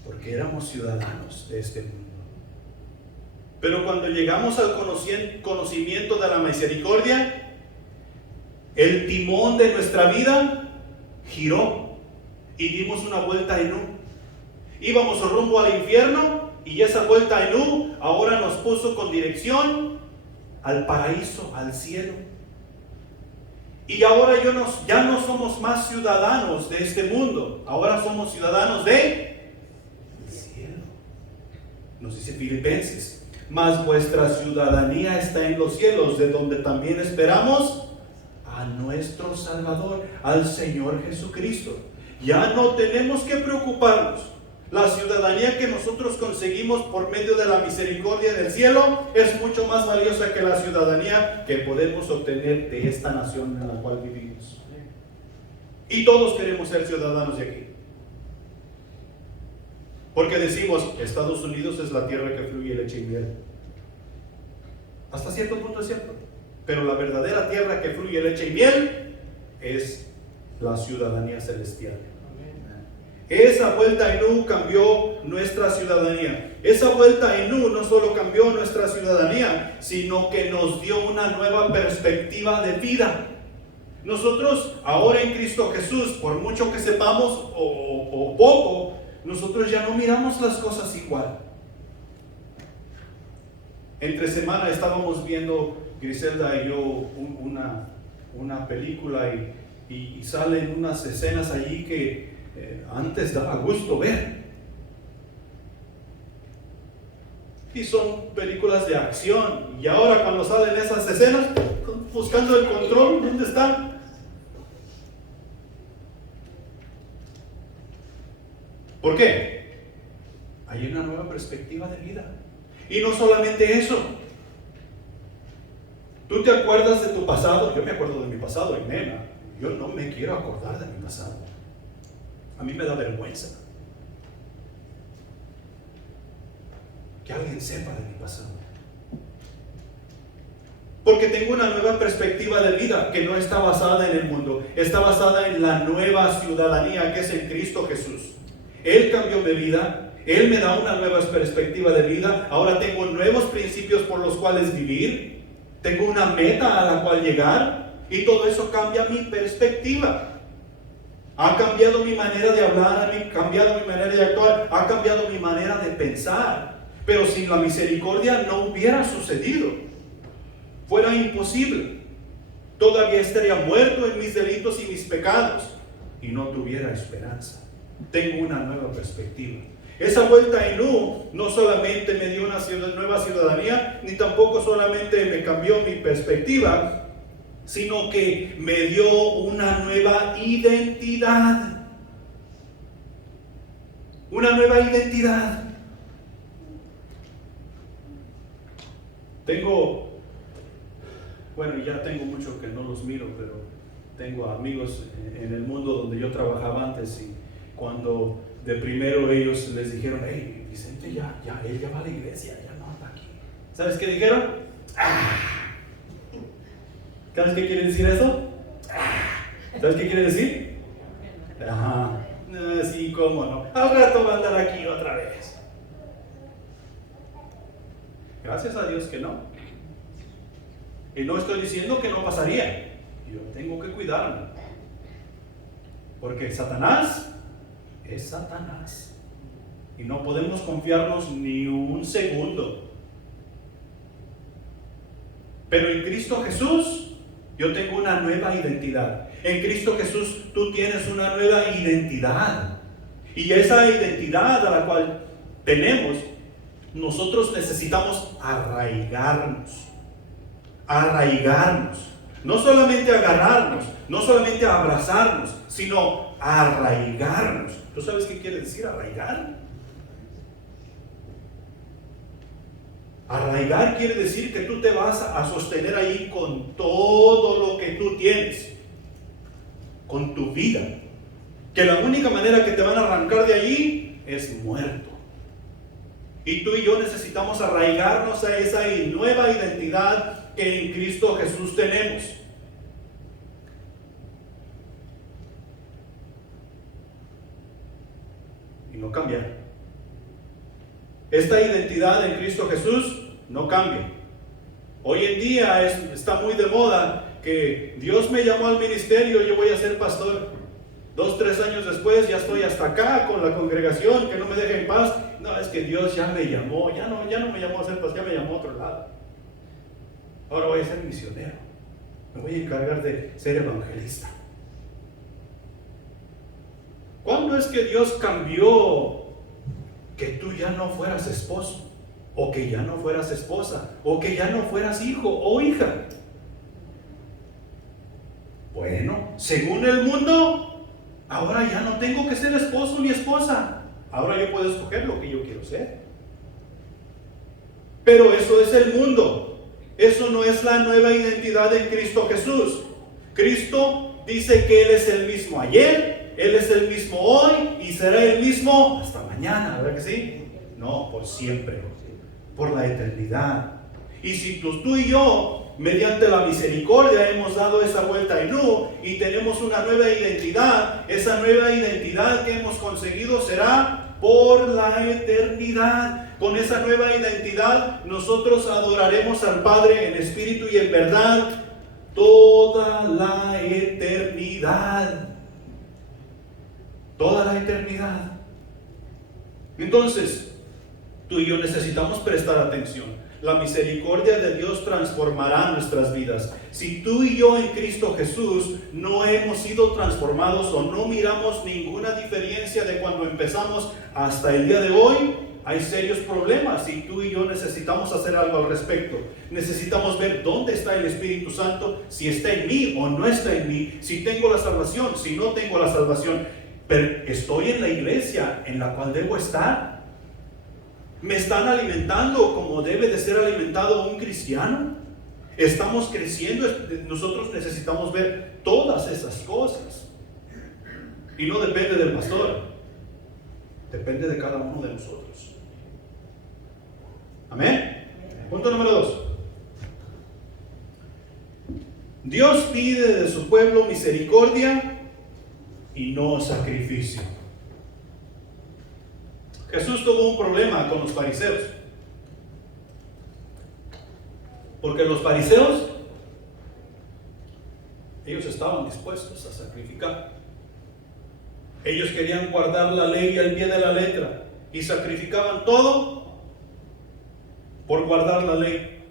Porque éramos ciudadanos de este mundo. Pero cuando llegamos al conocimiento de la misericordia, el timón de nuestra vida giró y dimos una vuelta en U. Íbamos rumbo al infierno y esa vuelta en U ahora nos puso con dirección al paraíso, al cielo. Y ahora ya no somos más ciudadanos de este mundo, ahora somos ciudadanos del cielo. Nos dice Filipenses, mas vuestra ciudadanía está en los cielos, de donde también esperamos a nuestro Salvador, al Señor Jesucristo. Ya no tenemos que preocuparnos. La ciudadanía que nosotros conseguimos por medio de la misericordia del cielo es mucho más valiosa que la ciudadanía que podemos obtener de esta nación en la cual vivimos. Y todos queremos ser ciudadanos de aquí. Porque decimos, Estados Unidos es la tierra que fluye leche y miel. Hasta cierto punto es cierto. ¿Ok? Pero la verdadera tierra que fluye leche y miel es la ciudadanía celestial. Esa vuelta a Enú cambió nuestra ciudadanía. Esa vuelta a Enú no solo cambió nuestra ciudadanía, sino que nos dio una nueva perspectiva de vida. Nosotros ahora en Cristo Jesús, por mucho que sepamos o poco, nosotros ya no miramos las cosas igual. Entre semana estábamos viendo, Griselda y yo, una película y salen unas escenas allí que antes daba gusto ver. Y son películas de acción. Y ahora cuando salen esas escenas, buscando el control, ¿dónde está? ¿Por qué? Hay una nueva perspectiva de vida. Y no solamente eso. ¿Tú te acuerdas de tu pasado? Yo me acuerdo de mi pasado, y nena, yo no me quiero acordar de mi pasado. A mí me da vergüenza que alguien sepa de mi pasado. Porque tengo una nueva perspectiva de vida que no está basada en el mundo, está basada en la nueva ciudadanía que es en Cristo Jesús. Él cambió mi vida, Él me da una nueva perspectiva de vida. Ahora tengo nuevos principios por los cuales vivir, tengo una meta a la cual llegar, y todo eso cambia mi perspectiva. Ha cambiado mi manera de hablar, ha cambiado mi manera de actuar, ha cambiado mi manera de pensar. Pero sin la misericordia no hubiera sucedido. Fuera imposible. Todavía estaría muerto en mis delitos y mis pecados y no tuviera esperanza. Tengo una nueva perspectiva. Esa vuelta a Enú no solamente me dio una nueva ciudadanía, ni tampoco solamente me cambió mi perspectiva, sino que me dio una nueva identidad. Una nueva identidad. Ya tengo mucho que no los miro, pero tengo amigos en el mundo donde yo trabajaba antes, y cuando de primero ellos les dijeron, hey, Vicente él ya va a la iglesia, ya no anda aquí. ¿Sabes qué dijeron? ¿Sabes qué quiere decir eso? ¿Sabes qué quiere decir? Ajá. Sí, cómo no. Al rato va a andar aquí otra vez. Gracias a Dios que no. Y no estoy diciendo que no pasaría. Yo tengo que cuidarme. Porque Satanás es Satanás. Y no podemos confiarnos ni un segundo. Pero en Cristo Jesús, yo tengo una nueva identidad. En Cristo Jesús, tú tienes una nueva identidad. Y esa identidad a la cual tenemos, nosotros necesitamos arraigarnos. Arraigarnos. No solamente agarrarnos, no solamente abrazarnos, sino arraigarnos. ¿Tú sabes qué quiere decir arraigar? Arraigar quiere decir que tú te vas a sostener ahí con todo lo que tú tienes, con tu vida. Que la única manera que te van a arrancar de allí es muerto. Y tú y yo necesitamos arraigarnos a esa nueva identidad que en Cristo Jesús tenemos. Y no cambia. Esta identidad en Cristo Jesús no cambia. Hoy en día está muy de moda que Dios me llamó al ministerio, yo voy a ser pastor. 2, 3 años después ya estoy hasta acá con la congregación, que no me deje en paz. No, es que Dios ya me llamó, ya no me llamó a ser pastor, ya me llamó a otro lado. Ahora voy a ser misionero, me voy a encargar de ser evangelista. ¿Cuándo es que Dios cambió que tú ya no fueras esposo, o que ya no fueras esposa, o que ya no fueras hijo o hija? Bueno, según el mundo, ahora ya no tengo que ser esposo ni esposa. Ahora yo puedo escoger lo que yo quiero ser. Pero eso es el mundo. Eso no es la nueva identidad en Cristo Jesús. Cristo dice que Él es el mismo ayer, Él es el mismo hoy y será el mismo hasta mañana, ¿verdad que sí? No, por siempre, por la eternidad. Y si tú y yo mediante la misericordia hemos dado esa vuelta en U y tenemos una nueva identidad. Esa nueva identidad que hemos conseguido será por la eternidad. Con esa nueva identidad nosotros adoraremos al Padre en espíritu y en verdad toda la eternidad. Toda la eternidad. Entonces, tú y yo necesitamos prestar atención. La misericordia de Dios transformará nuestras vidas. Si tú y yo en Cristo Jesús no hemos sido transformados o no miramos ninguna diferencia de cuando empezamos hasta el día de hoy, hay serios problemas y tú y yo necesitamos hacer algo al respecto. Necesitamos ver dónde está el Espíritu Santo, si está en mí o no está en mí, si tengo la salvación, si no tengo la salvación. Pero estoy en la iglesia en la cual debo estar. ¿Me están alimentando como debe de ser alimentado un cristiano? ¿Estamos creciendo? Nosotros necesitamos ver todas esas cosas. Y no depende del pastor. Depende de cada uno de nosotros. Amén. Punto número 2. Dios pide de su pueblo misericordia y no sacrificio. Jesús tuvo un problema con los fariseos. Porque los fariseos, ellos estaban dispuestos a sacrificar. Ellos querían guardar la ley al pie de la letra y sacrificaban todo por guardar la ley.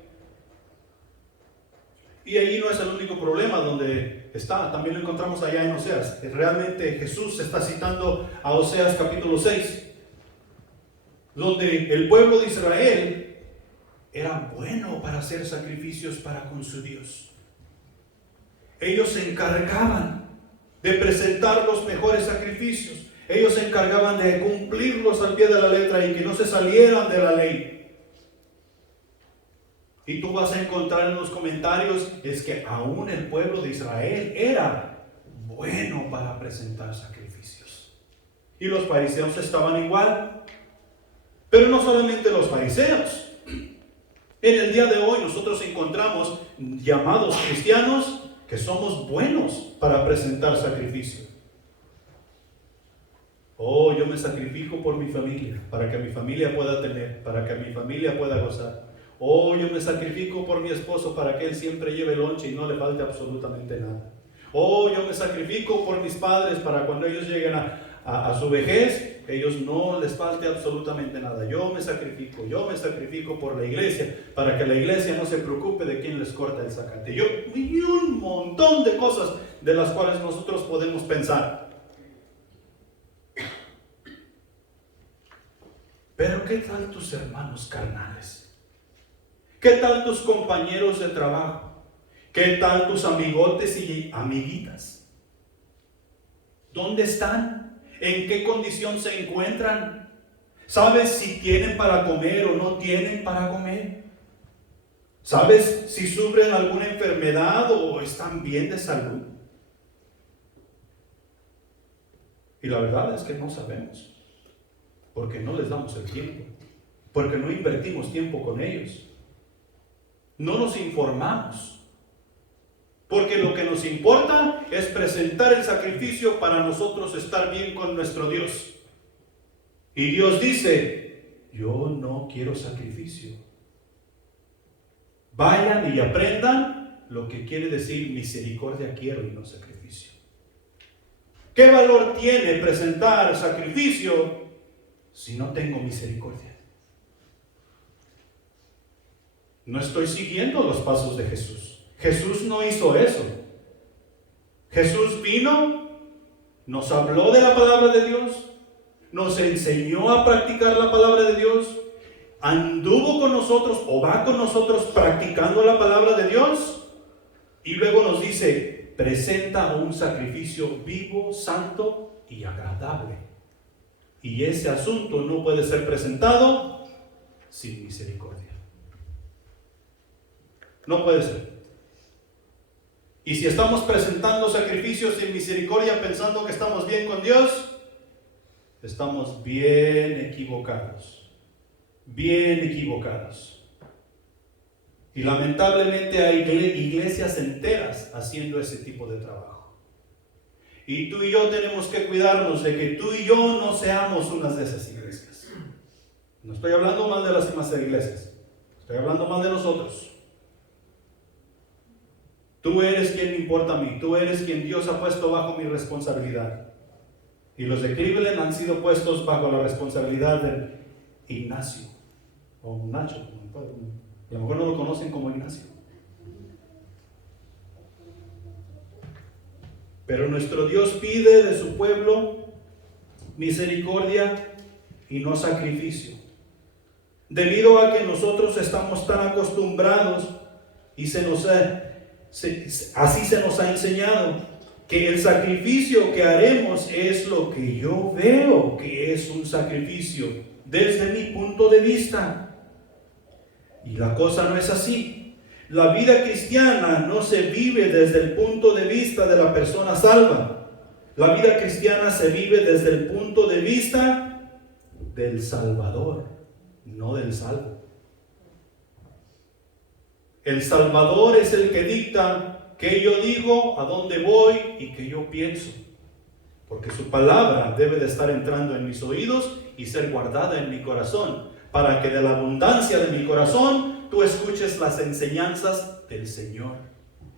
Y ahí no es el único problema donde está, también lo encontramos allá en Oseas. Realmente Jesús está citando a Oseas capítulo 6, donde el pueblo de Israel era bueno para hacer sacrificios para con su Dios. Ellos se encargaban de presentar los mejores sacrificios. Ellos se encargaban de cumplirlos al pie de la letra y que no se salieran de la ley. Y tú vas a encontrar en los comentarios, es que aún el pueblo de Israel era bueno para presentar sacrificios. Y los fariseos estaban igual. Pero no solamente los fariseos. En el día de hoy nosotros encontramos llamados cristianos que somos buenos para presentar sacrificio. Oh, yo me sacrifico por mi familia, para que mi familia pueda tener, para que mi familia pueda gozar. Oh, yo me sacrifico por mi esposo para que él siempre lleve lonche y no le falte absolutamente nada. Oh, yo me sacrifico por mis padres para cuando ellos lleguen a su vejez, ellos no les falte absolutamente nada. Yo me sacrifico por la iglesia, para que la iglesia no se preocupe de quién les corta el zacate. Y un montón de cosas de las cuales nosotros podemos pensar. Pero ¿qué tal tus hermanos carnales? ¿Qué tal tus compañeros de trabajo? ¿Qué tal tus amigotes y amiguitas? ¿Dónde están? ¿En qué condición se encuentran? ¿Sabes si tienen para comer o no tienen para comer? ¿Sabes si sufren alguna enfermedad o están bien de salud? Y la verdad es que no sabemos, porque no les damos el tiempo, porque no invertimos tiempo con ellos. No nos informamos. Porque lo que nos importa es presentar el sacrificio para nosotros estar bien con nuestro Dios. Y Dios dice, yo no quiero sacrificio. Vayan y aprendan lo que quiere decir misericordia quiero y no sacrificio. ¿Qué valor tiene presentar sacrificio si no tengo misericordia? No estoy siguiendo los pasos de Jesús. Jesús no hizo eso. Jesús vino, nos habló de la palabra de Dios, nos enseñó a practicar la palabra de Dios, anduvo con nosotros o va con nosotros practicando la palabra de Dios y luego nos dice, presenta un sacrificio vivo, santo y agradable. Y ese asunto no puede ser presentado sin misericordia. No puede ser. Y si estamos presentando sacrificios sin misericordia pensando que estamos bien con Dios, estamos bien equivocados. Bien equivocados. Y lamentablemente hay iglesias enteras haciendo ese tipo de trabajo. Y tú y yo tenemos que cuidarnos de que tú y yo no seamos unas de esas iglesias. No estoy hablando mal de las demás iglesias. Estoy hablando mal de nosotros. Tú eres quien me importa a mí. Tú eres quien Dios ha puesto bajo mi responsabilidad. Y los de Cleveland han sido puestos bajo la responsabilidad de Ignacio. O Nacho. A lo mejor no lo conocen como Ignacio. Pero nuestro Dios pide de su pueblo misericordia y no sacrificio. Debido a que nosotros estamos tan acostumbrados y así se nos ha enseñado que el sacrificio que haremos es lo que yo veo que es un sacrificio desde mi punto de vista. Y la cosa no es así. La vida cristiana no se vive desde el punto de vista de la persona salva. La vida cristiana se vive desde el punto de vista del Salvador, no del salvo. El Salvador es el que dicta qué yo digo, a dónde voy y qué yo pienso. Porque su palabra debe de estar entrando en mis oídos y ser guardada en mi corazón, para que de la abundancia de mi corazón tú escuches las enseñanzas del Señor.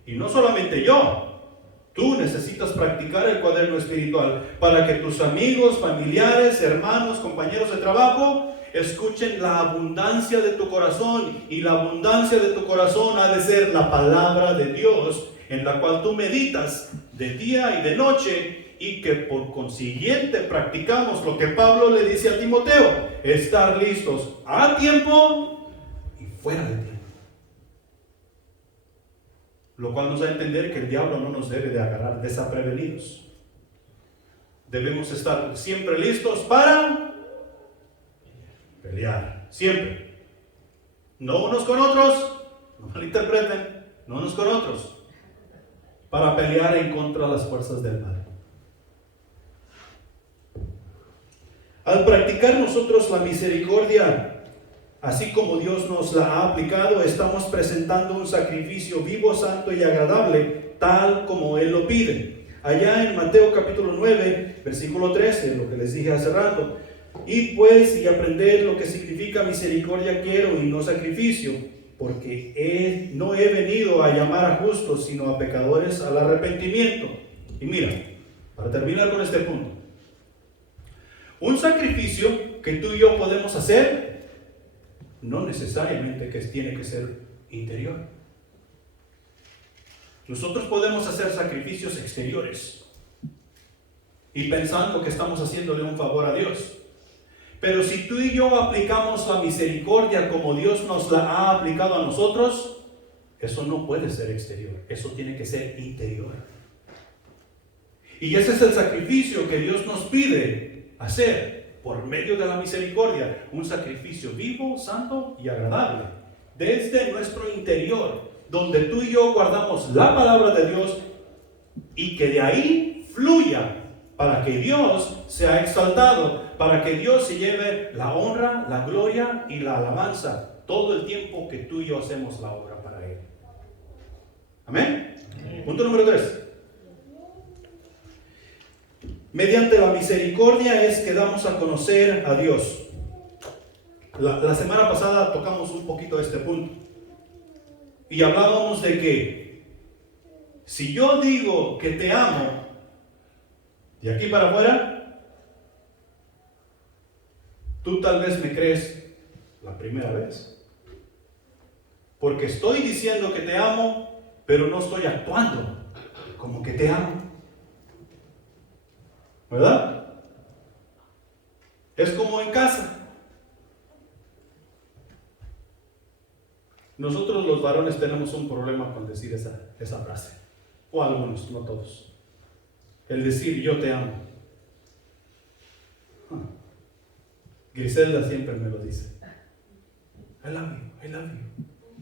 Y no solamente yo, tú necesitas practicar el cuaderno espiritual para que tus amigos, familiares, hermanos, compañeros de trabajo escuchen la abundancia de tu corazón. Y la abundancia de tu corazón ha de ser la palabra de Dios, en la cual tú meditas de día y de noche, y que por consiguiente practicamos lo que Pablo le dice a Timoteo: estar listos a tiempo y fuera de tiempo. Lo cual nos da a entender que el diablo no nos debe de agarrar desaprevenidos. Debemos estar siempre listos para pelear, siempre. No unos con otros, no malinterpreten, no unos con otros, para pelear en contra de las fuerzas del mal. Al practicar nosotros la misericordia, así como Dios nos la ha aplicado, estamos presentando un sacrificio vivo, santo y agradable, tal como Él lo pide. Allá en Mateo capítulo 9, versículo 13, lo que les dije hace rato: id pues y aprended lo que significa misericordia quiero y no sacrificio, porque no he venido a llamar a justos, sino a pecadores al arrepentimiento. Y mira, para terminar con este punto, un sacrificio que tú y yo podemos hacer no necesariamente que tiene que ser interior. Nosotros podemos hacer sacrificios exteriores y pensando que estamos haciéndole un favor a Dios. Pero si tú y yo aplicamos la misericordia como Dios nos la ha aplicado a nosotros, eso no puede ser exterior, eso tiene que ser interior. Y ese es el sacrificio que Dios nos pide hacer por medio de la misericordia, un sacrificio vivo, santo y agradable, desde nuestro interior, donde tú y yo guardamos la palabra de Dios y que de ahí fluya para que Dios sea exaltado, para que Dios se lleve la honra, la gloria y la alabanza todo el tiempo que tú y yo hacemos la obra para Él. Amén. Punto número 3. Mediante la misericordia es que damos a conocer a Dios. La semana pasada tocamos un poquito este punto. Y hablábamos de que si yo digo que te amo, de aquí para afuera, tú tal vez me crees la primera vez. Porque estoy diciendo que te amo, pero no estoy actuando como que te amo. ¿Verdad? Es como en casa. Nosotros los varones tenemos un problema con decir esa frase. O algunos, no todos. El decir yo te amo. Griselda siempre me lo dice. I love you, I love you.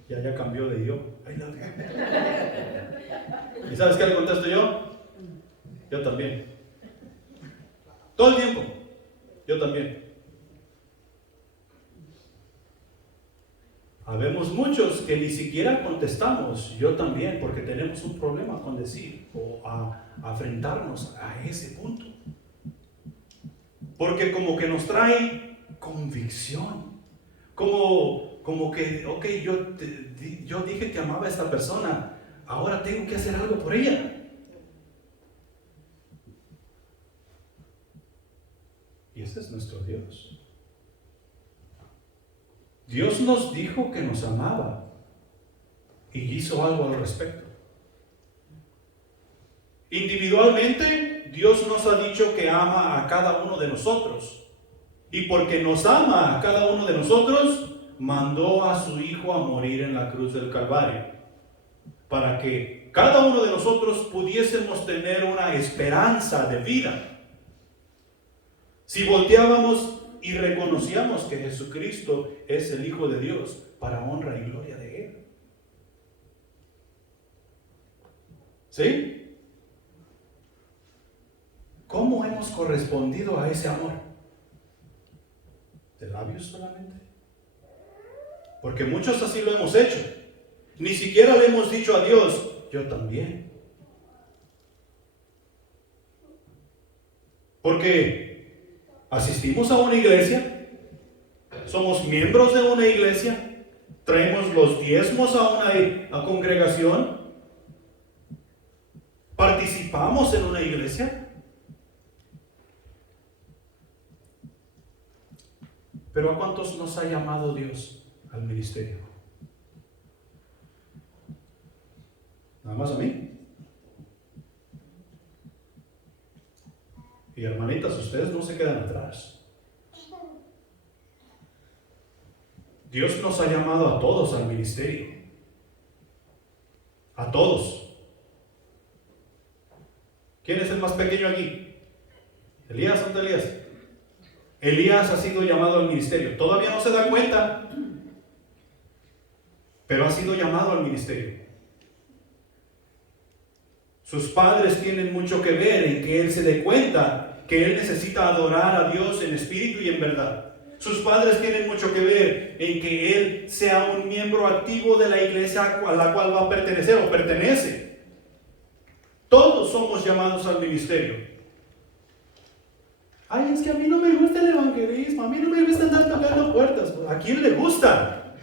Ya cambió de yo. I love you. ¿Y sabes qué le contesto yo? Yo también. Todo el tiempo. Yo también. Habemos muchos que ni siquiera contestamos, yo también, porque tenemos un problema con decir o a enfrentarnos a ese punto. Porque como que nos trae convicción, como que, ok, yo dije que amaba a esta persona, ahora tengo que hacer algo por ella. Y ese es nuestro Dios. Dios nos dijo que nos amaba y hizo algo al respecto. Individualmente, Dios nos ha dicho que ama a cada uno de nosotros. Y porque nos ama a cada uno de nosotros, mandó a su Hijo a morir en la cruz del Calvario. Para que cada uno de nosotros pudiésemos tener una esperanza de vida. Si volteábamos y reconocíamos que Jesucristo es el Hijo de Dios para honra y gloria de Él. ¿Sí? ¿Cómo hemos correspondido a ese amor? ¿De labios solamente? Porque muchos así lo hemos hecho. Ni siquiera le hemos dicho a Dios, yo también. Porque asistimos a una iglesia, somos miembros de una iglesia, traemos los diezmos a una congregación, participamos en una iglesia. Pero ¿a cuántos nos ha llamado Dios al ministerio? ¿Nada más a mí? Y hermanitas, ustedes no se quedan atrás. Dios nos ha llamado a todos al ministerio. A todos. ¿Quién es el más pequeño aquí? Elías, ¿dónde Elías? Elías ha sido llamado al ministerio. Todavía no se da cuenta, pero ha sido llamado al ministerio. Sus padres tienen mucho que ver en que él se dé cuenta que él necesita adorar a Dios en espíritu y en verdad. Sus padres tienen mucho que ver en que él sea un miembro activo de la iglesia a la cual va a pertenecer o pertenece. Todos somos llamados al ministerio. Ay, es que a mí no me gusta el evangelismo, a mí no me gusta andar tocando puertas. ¿A quién le gusta?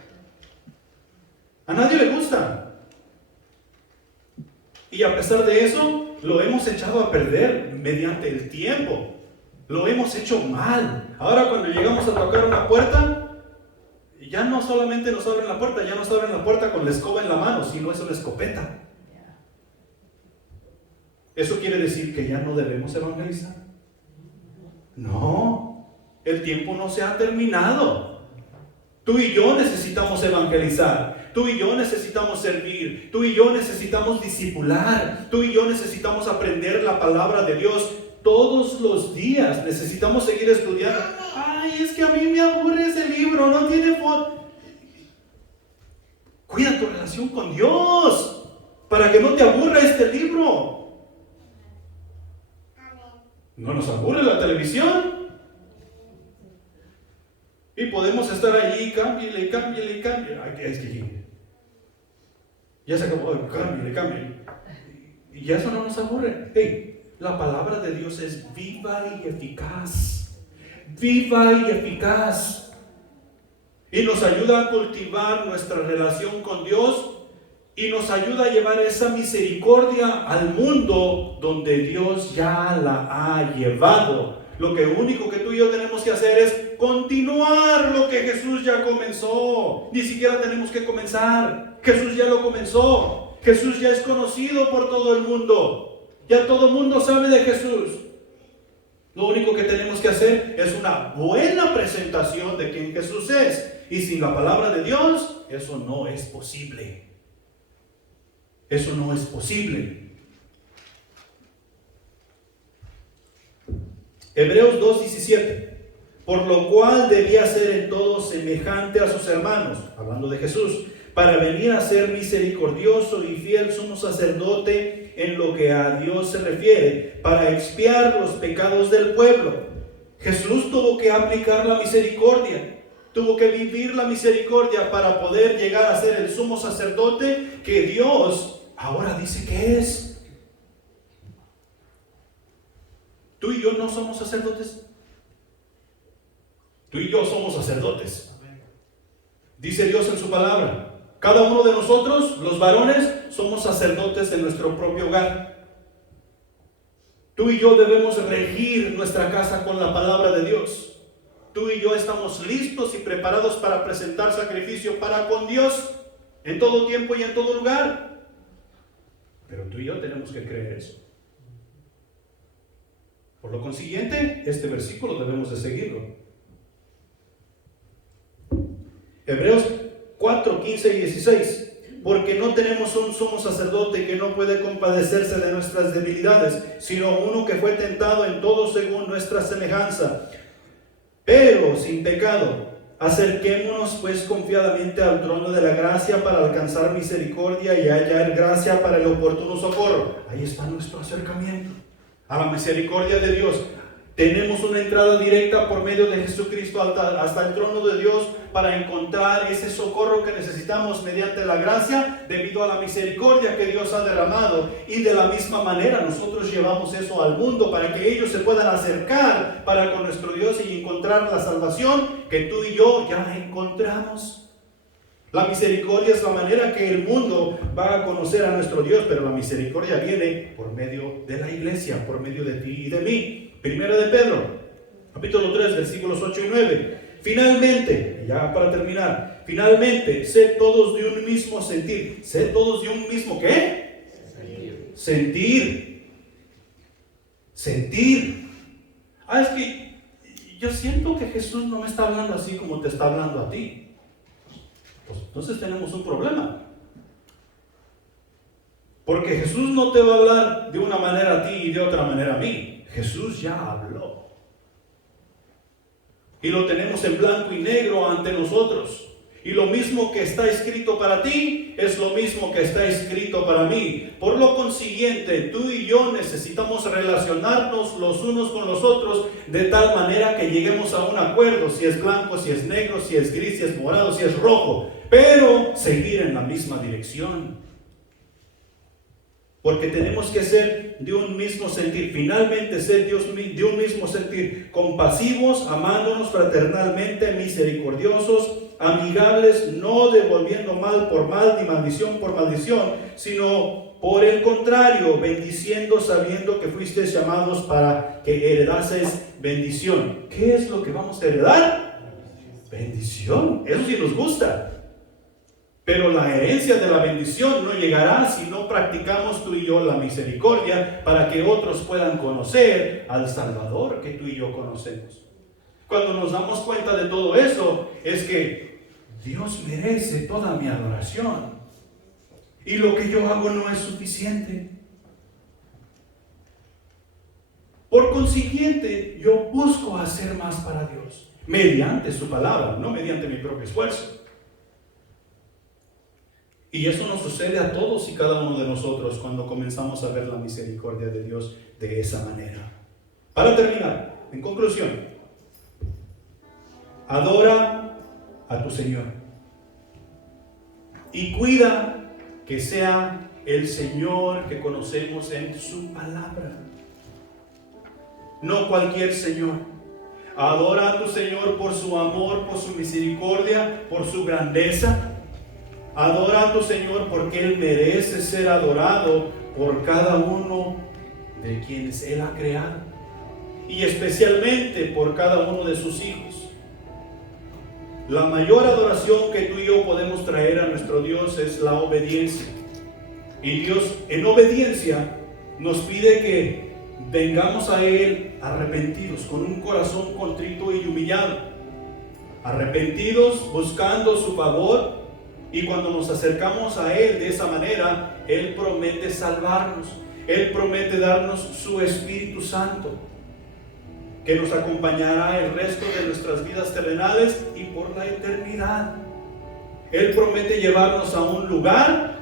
A nadie le gusta. Y a pesar de eso, lo hemos echado a perder mediante el tiempo. Lo hemos hecho mal. Ahora cuando llegamos a tocar una puerta, ya no solamente nos abren la puerta, ya nos abren la puerta con la escoba en la mano, sino es una escopeta. ¿Eso quiere decir que ya no debemos evangelizar? No, el tiempo no se ha terminado. Tú y yo necesitamos evangelizar. Tú y yo necesitamos servir. Tú y yo necesitamos discipular. Tú y yo necesitamos aprender la palabra de Dios todos los días. Necesitamos seguir estudiando. Ay, es que a mí me aburre ese libro, no tiene foto. Cuida tu relación con Dios para que no te aburra este libro. No nos aburre la televisión. Y podemos estar allí, cámbiale. Es que ya se acabó, cámbiale. Y eso no nos aburre. Hey, la palabra de Dios es viva y eficaz. Viva y eficaz. Y nos ayuda a cultivar nuestra relación con Dios. Y nos ayuda a llevar esa misericordia al mundo donde Dios ya la ha llevado. Lo único que tú y yo tenemos que hacer es continuar lo que Jesús ya comenzó. Ni siquiera tenemos que comenzar. Jesús ya lo comenzó. Jesús ya es conocido por todo el mundo. Ya todo el mundo sabe de Jesús. Lo único que tenemos que hacer es una buena presentación de quién Jesús es. Y sin la palabra de Dios, eso no es posible. Eso no es posible. Hebreos 2:17. Por lo cual debía ser en todo semejante a sus hermanos, hablando de Jesús, para venir a ser misericordioso y fiel sumo sacerdote en lo que a Dios se refiere, para expiar los pecados del pueblo. Jesús tuvo que aplicar la misericordia. tuvo que vivir la misericordia para poder llegar a ser el sumo sacerdote que Dios ahora dice que es. Tú y yo no somos sacerdotes. Tú y yo somos sacerdotes. Dice Dios en su palabra, cada uno de nosotros, los varones, somos sacerdotes de nuestro propio hogar. Tú y yo debemos regir nuestra casa con la palabra de Dios. Tú y yo estamos listos y preparados para presentar sacrificio para con Dios en todo tiempo y en todo lugar. Pero tú y yo tenemos que creer eso. Por lo consiguiente, este versículo debemos de seguirlo. Hebreos 4, 15 y 16. Porque no tenemos un sumo sacerdote que no puede compadecerse de nuestras debilidades, sino uno que fue tentado en todo según nuestra semejanza, pero sin pecado. Acerquémonos pues confiadamente al trono de la gracia para alcanzar misericordia y hallar gracia para el oportuno socorro. Ahí está nuestro acercamiento a la misericordia de Dios. Tenemos una entrada directa por medio de Jesucristo hasta el trono de Dios para encontrar ese socorro que necesitamos mediante la gracia debido a la misericordia que Dios ha derramado. Y de la misma manera nosotros llevamos eso al mundo para que ellos se puedan acercar para con nuestro Dios y encontrar la salvación que tú y yo ya encontramos. La misericordia es la manera que el mundo va a conocer a nuestro Dios, pero la misericordia viene por medio de la iglesia, por medio de ti y de mí. Primera de Pedro, capítulo 3, versículos 8 y 9. Finalmente, ya para terminar, finalmente, sed todos de un mismo sentir. Sed todos de un mismo, ¿qué? Sentir. Sentir. Es que yo siento que Jesús no me está hablando así como te está hablando a ti. Pues entonces tenemos un problema. Porque Jesús no te va a hablar de una manera a ti y de otra manera a mí. Jesús ya habló. Y lo tenemos en blanco y negro ante nosotros. Y lo mismo que está escrito para ti es lo mismo que está escrito para mí. Por lo consiguiente, tú y yo necesitamos relacionarnos los unos con los otros de tal manera que lleguemos a un acuerdo, si es blanco, si es negro, si es gris, si es morado, si es rojo, pero seguir en la misma dirección. Porque tenemos que ser de un mismo sentir, finalmente ser de un mismo sentir, compasivos, amándonos fraternalmente, misericordiosos, amigables, no devolviendo mal por mal ni maldición por maldición, sino por el contrario, bendiciendo sabiendo que fuisteis llamados para que heredaseis bendición. ¿Qué es lo que vamos a heredar? Bendición. Eso sí nos gusta. Pero la herencia de la bendición no llegará si no practicamos tú y yo la misericordia para que otros puedan conocer al Salvador que tú y yo conocemos. Cuando nos damos cuenta de todo eso, es que Dios merece toda mi adoración. Y lo que yo hago no es suficiente. Por consiguiente, yo busco hacer más para Dios, mediante su palabra, no mediante mi propio esfuerzo. Y eso nos sucede a todos y cada uno de nosotros cuando comenzamos a ver la misericordia de Dios de esa manera. Para terminar, en conclusión, adora a tu Señor y cuida que sea el Señor que conocemos en su palabra, no cualquier Señor. Adora a tu Señor por su amor, por su misericordia, por su grandeza. Adora a tu Señor porque Él merece ser adorado por cada uno de quienes Él ha creado y especialmente por cada uno de sus hijos. La mayor adoración que tú y yo podemos traer a nuestro Dios es la obediencia. Y Dios en obediencia nos pide que vengamos a Él arrepentidos, con un corazón contrito y humillado. Arrepentidos, buscando su favor. Y cuando nos acercamos a Él de esa manera, Él promete salvarnos. Él promete darnos su Espíritu Santo, que nos acompañará el resto de nuestras vidas terrenales y por la eternidad. Él promete llevarnos a un lugar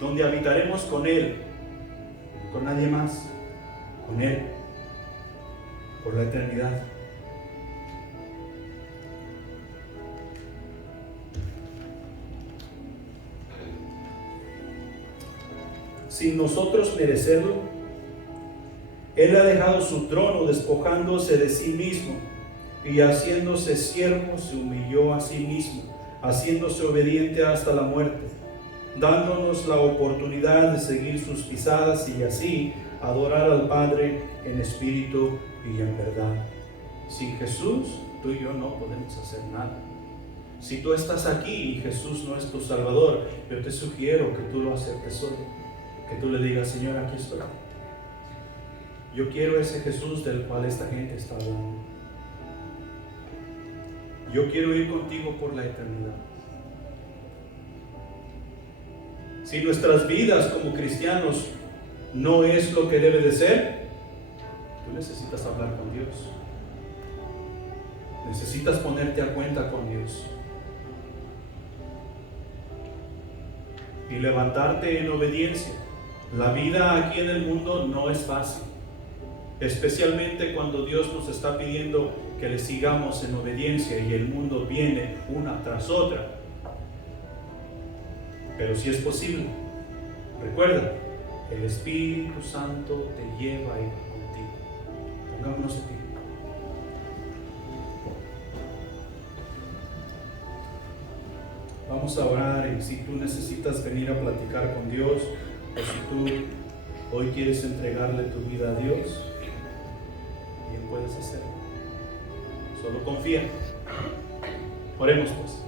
donde habitaremos con Él, con nadie más, con Él, por la eternidad. sin nosotros merecerlo. Él ha dejado su trono despojándose de sí mismo y haciéndose siervo se humilló a sí mismo, haciéndose obediente hasta la muerte, dándonos la oportunidad de seguir sus pisadas y así adorar al Padre en espíritu y en verdad. Sin Jesús, tú y yo no podemos hacer nada. Si tú estás aquí y Jesús no es tu Salvador, yo te sugiero que tú lo aceptes solo, que tú le digas: Señor, aquí estoy. Yo quiero ese Jesús del cual esta gente está hablando. Yo quiero ir contigo por la eternidad. Si nuestras vidas como cristianos no es lo que debe de ser, tú necesitas hablar con Dios. Necesitas ponerte a cuenta con Dios. Y levantarte en obediencia. La vida aquí en el mundo no es fácil. Especialmente cuando Dios nos está pidiendo que le sigamos en obediencia y el mundo viene una tras otra. Pero si es posible, recuerda, el Espíritu Santo te lleva a ir contigo. Pongámonos de pie. Vamos a orar, y si tú necesitas venir a platicar con Dios, o si tú hoy quieres entregarle tu vida a Dios, bien puedes hacerlo. Solo confía. Oremos pues.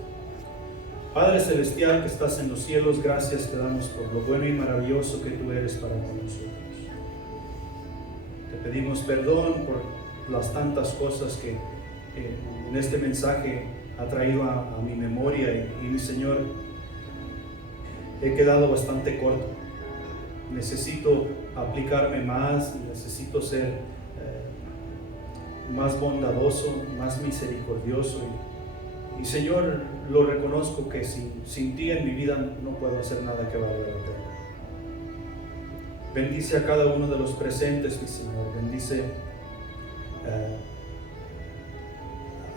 Padre Celestial que estás en los cielos, gracias te damos por lo bueno y maravilloso que tú eres para con nosotros. Te pedimos perdón por las tantas cosas que en este mensaje ha traído a mi memoria y mi Señor, he quedado bastante corto. Necesito aplicarme más, necesito ser más bondadoso, más misericordioso. Y Señor, lo reconozco que sin ti en mi vida no puedo hacer nada que valga la pena. Bendice a cada uno de los presentes, mi Señor. Bendice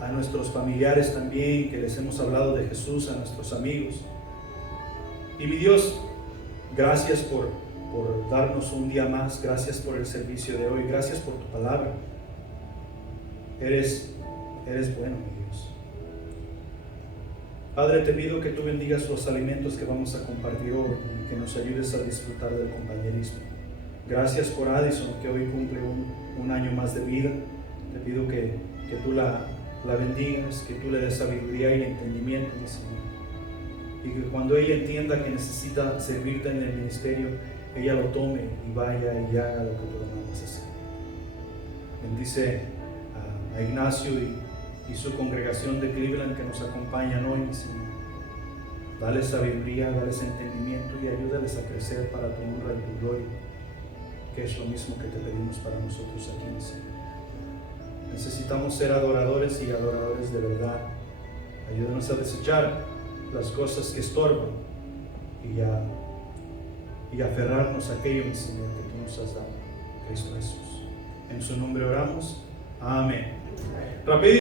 a nuestros familiares también, que les hemos hablado de Jesús, a nuestros amigos. Y mi Dios, gracias por darnos un día más. Gracias por el servicio de hoy. Gracias por tu palabra. Eres bueno, mi Dios. Padre, te pido que tú bendigas los alimentos que vamos a compartir hoy y que nos ayudes a disfrutar del compañerismo. Gracias por Addison, que hoy cumple un año más de vida. Te pido que tú la bendigas, que tú le des sabiduría y entendimiento, mi Señor. Y que cuando ella entienda que necesita servirte en el ministerio, ella lo tome y vaya y haga lo que tú le mandas hacer. Bendice a Ignacio y su congregación de Cleveland que nos acompañan hoy, mi Señor. Dale sabiduría, dale entendimiento y ayúdales a crecer para tu honra y tu gloria, que es lo mismo que te pedimos para nosotros aquí, mi Señor. Necesitamos ser adoradores y adoradores de verdad. Ayúdanos a desechar las cosas que estorban y aferrarnos a aquello, mi Señor, que tú nos has dado, Cristo Jesús. En su nombre oramos. Amén. Rápido.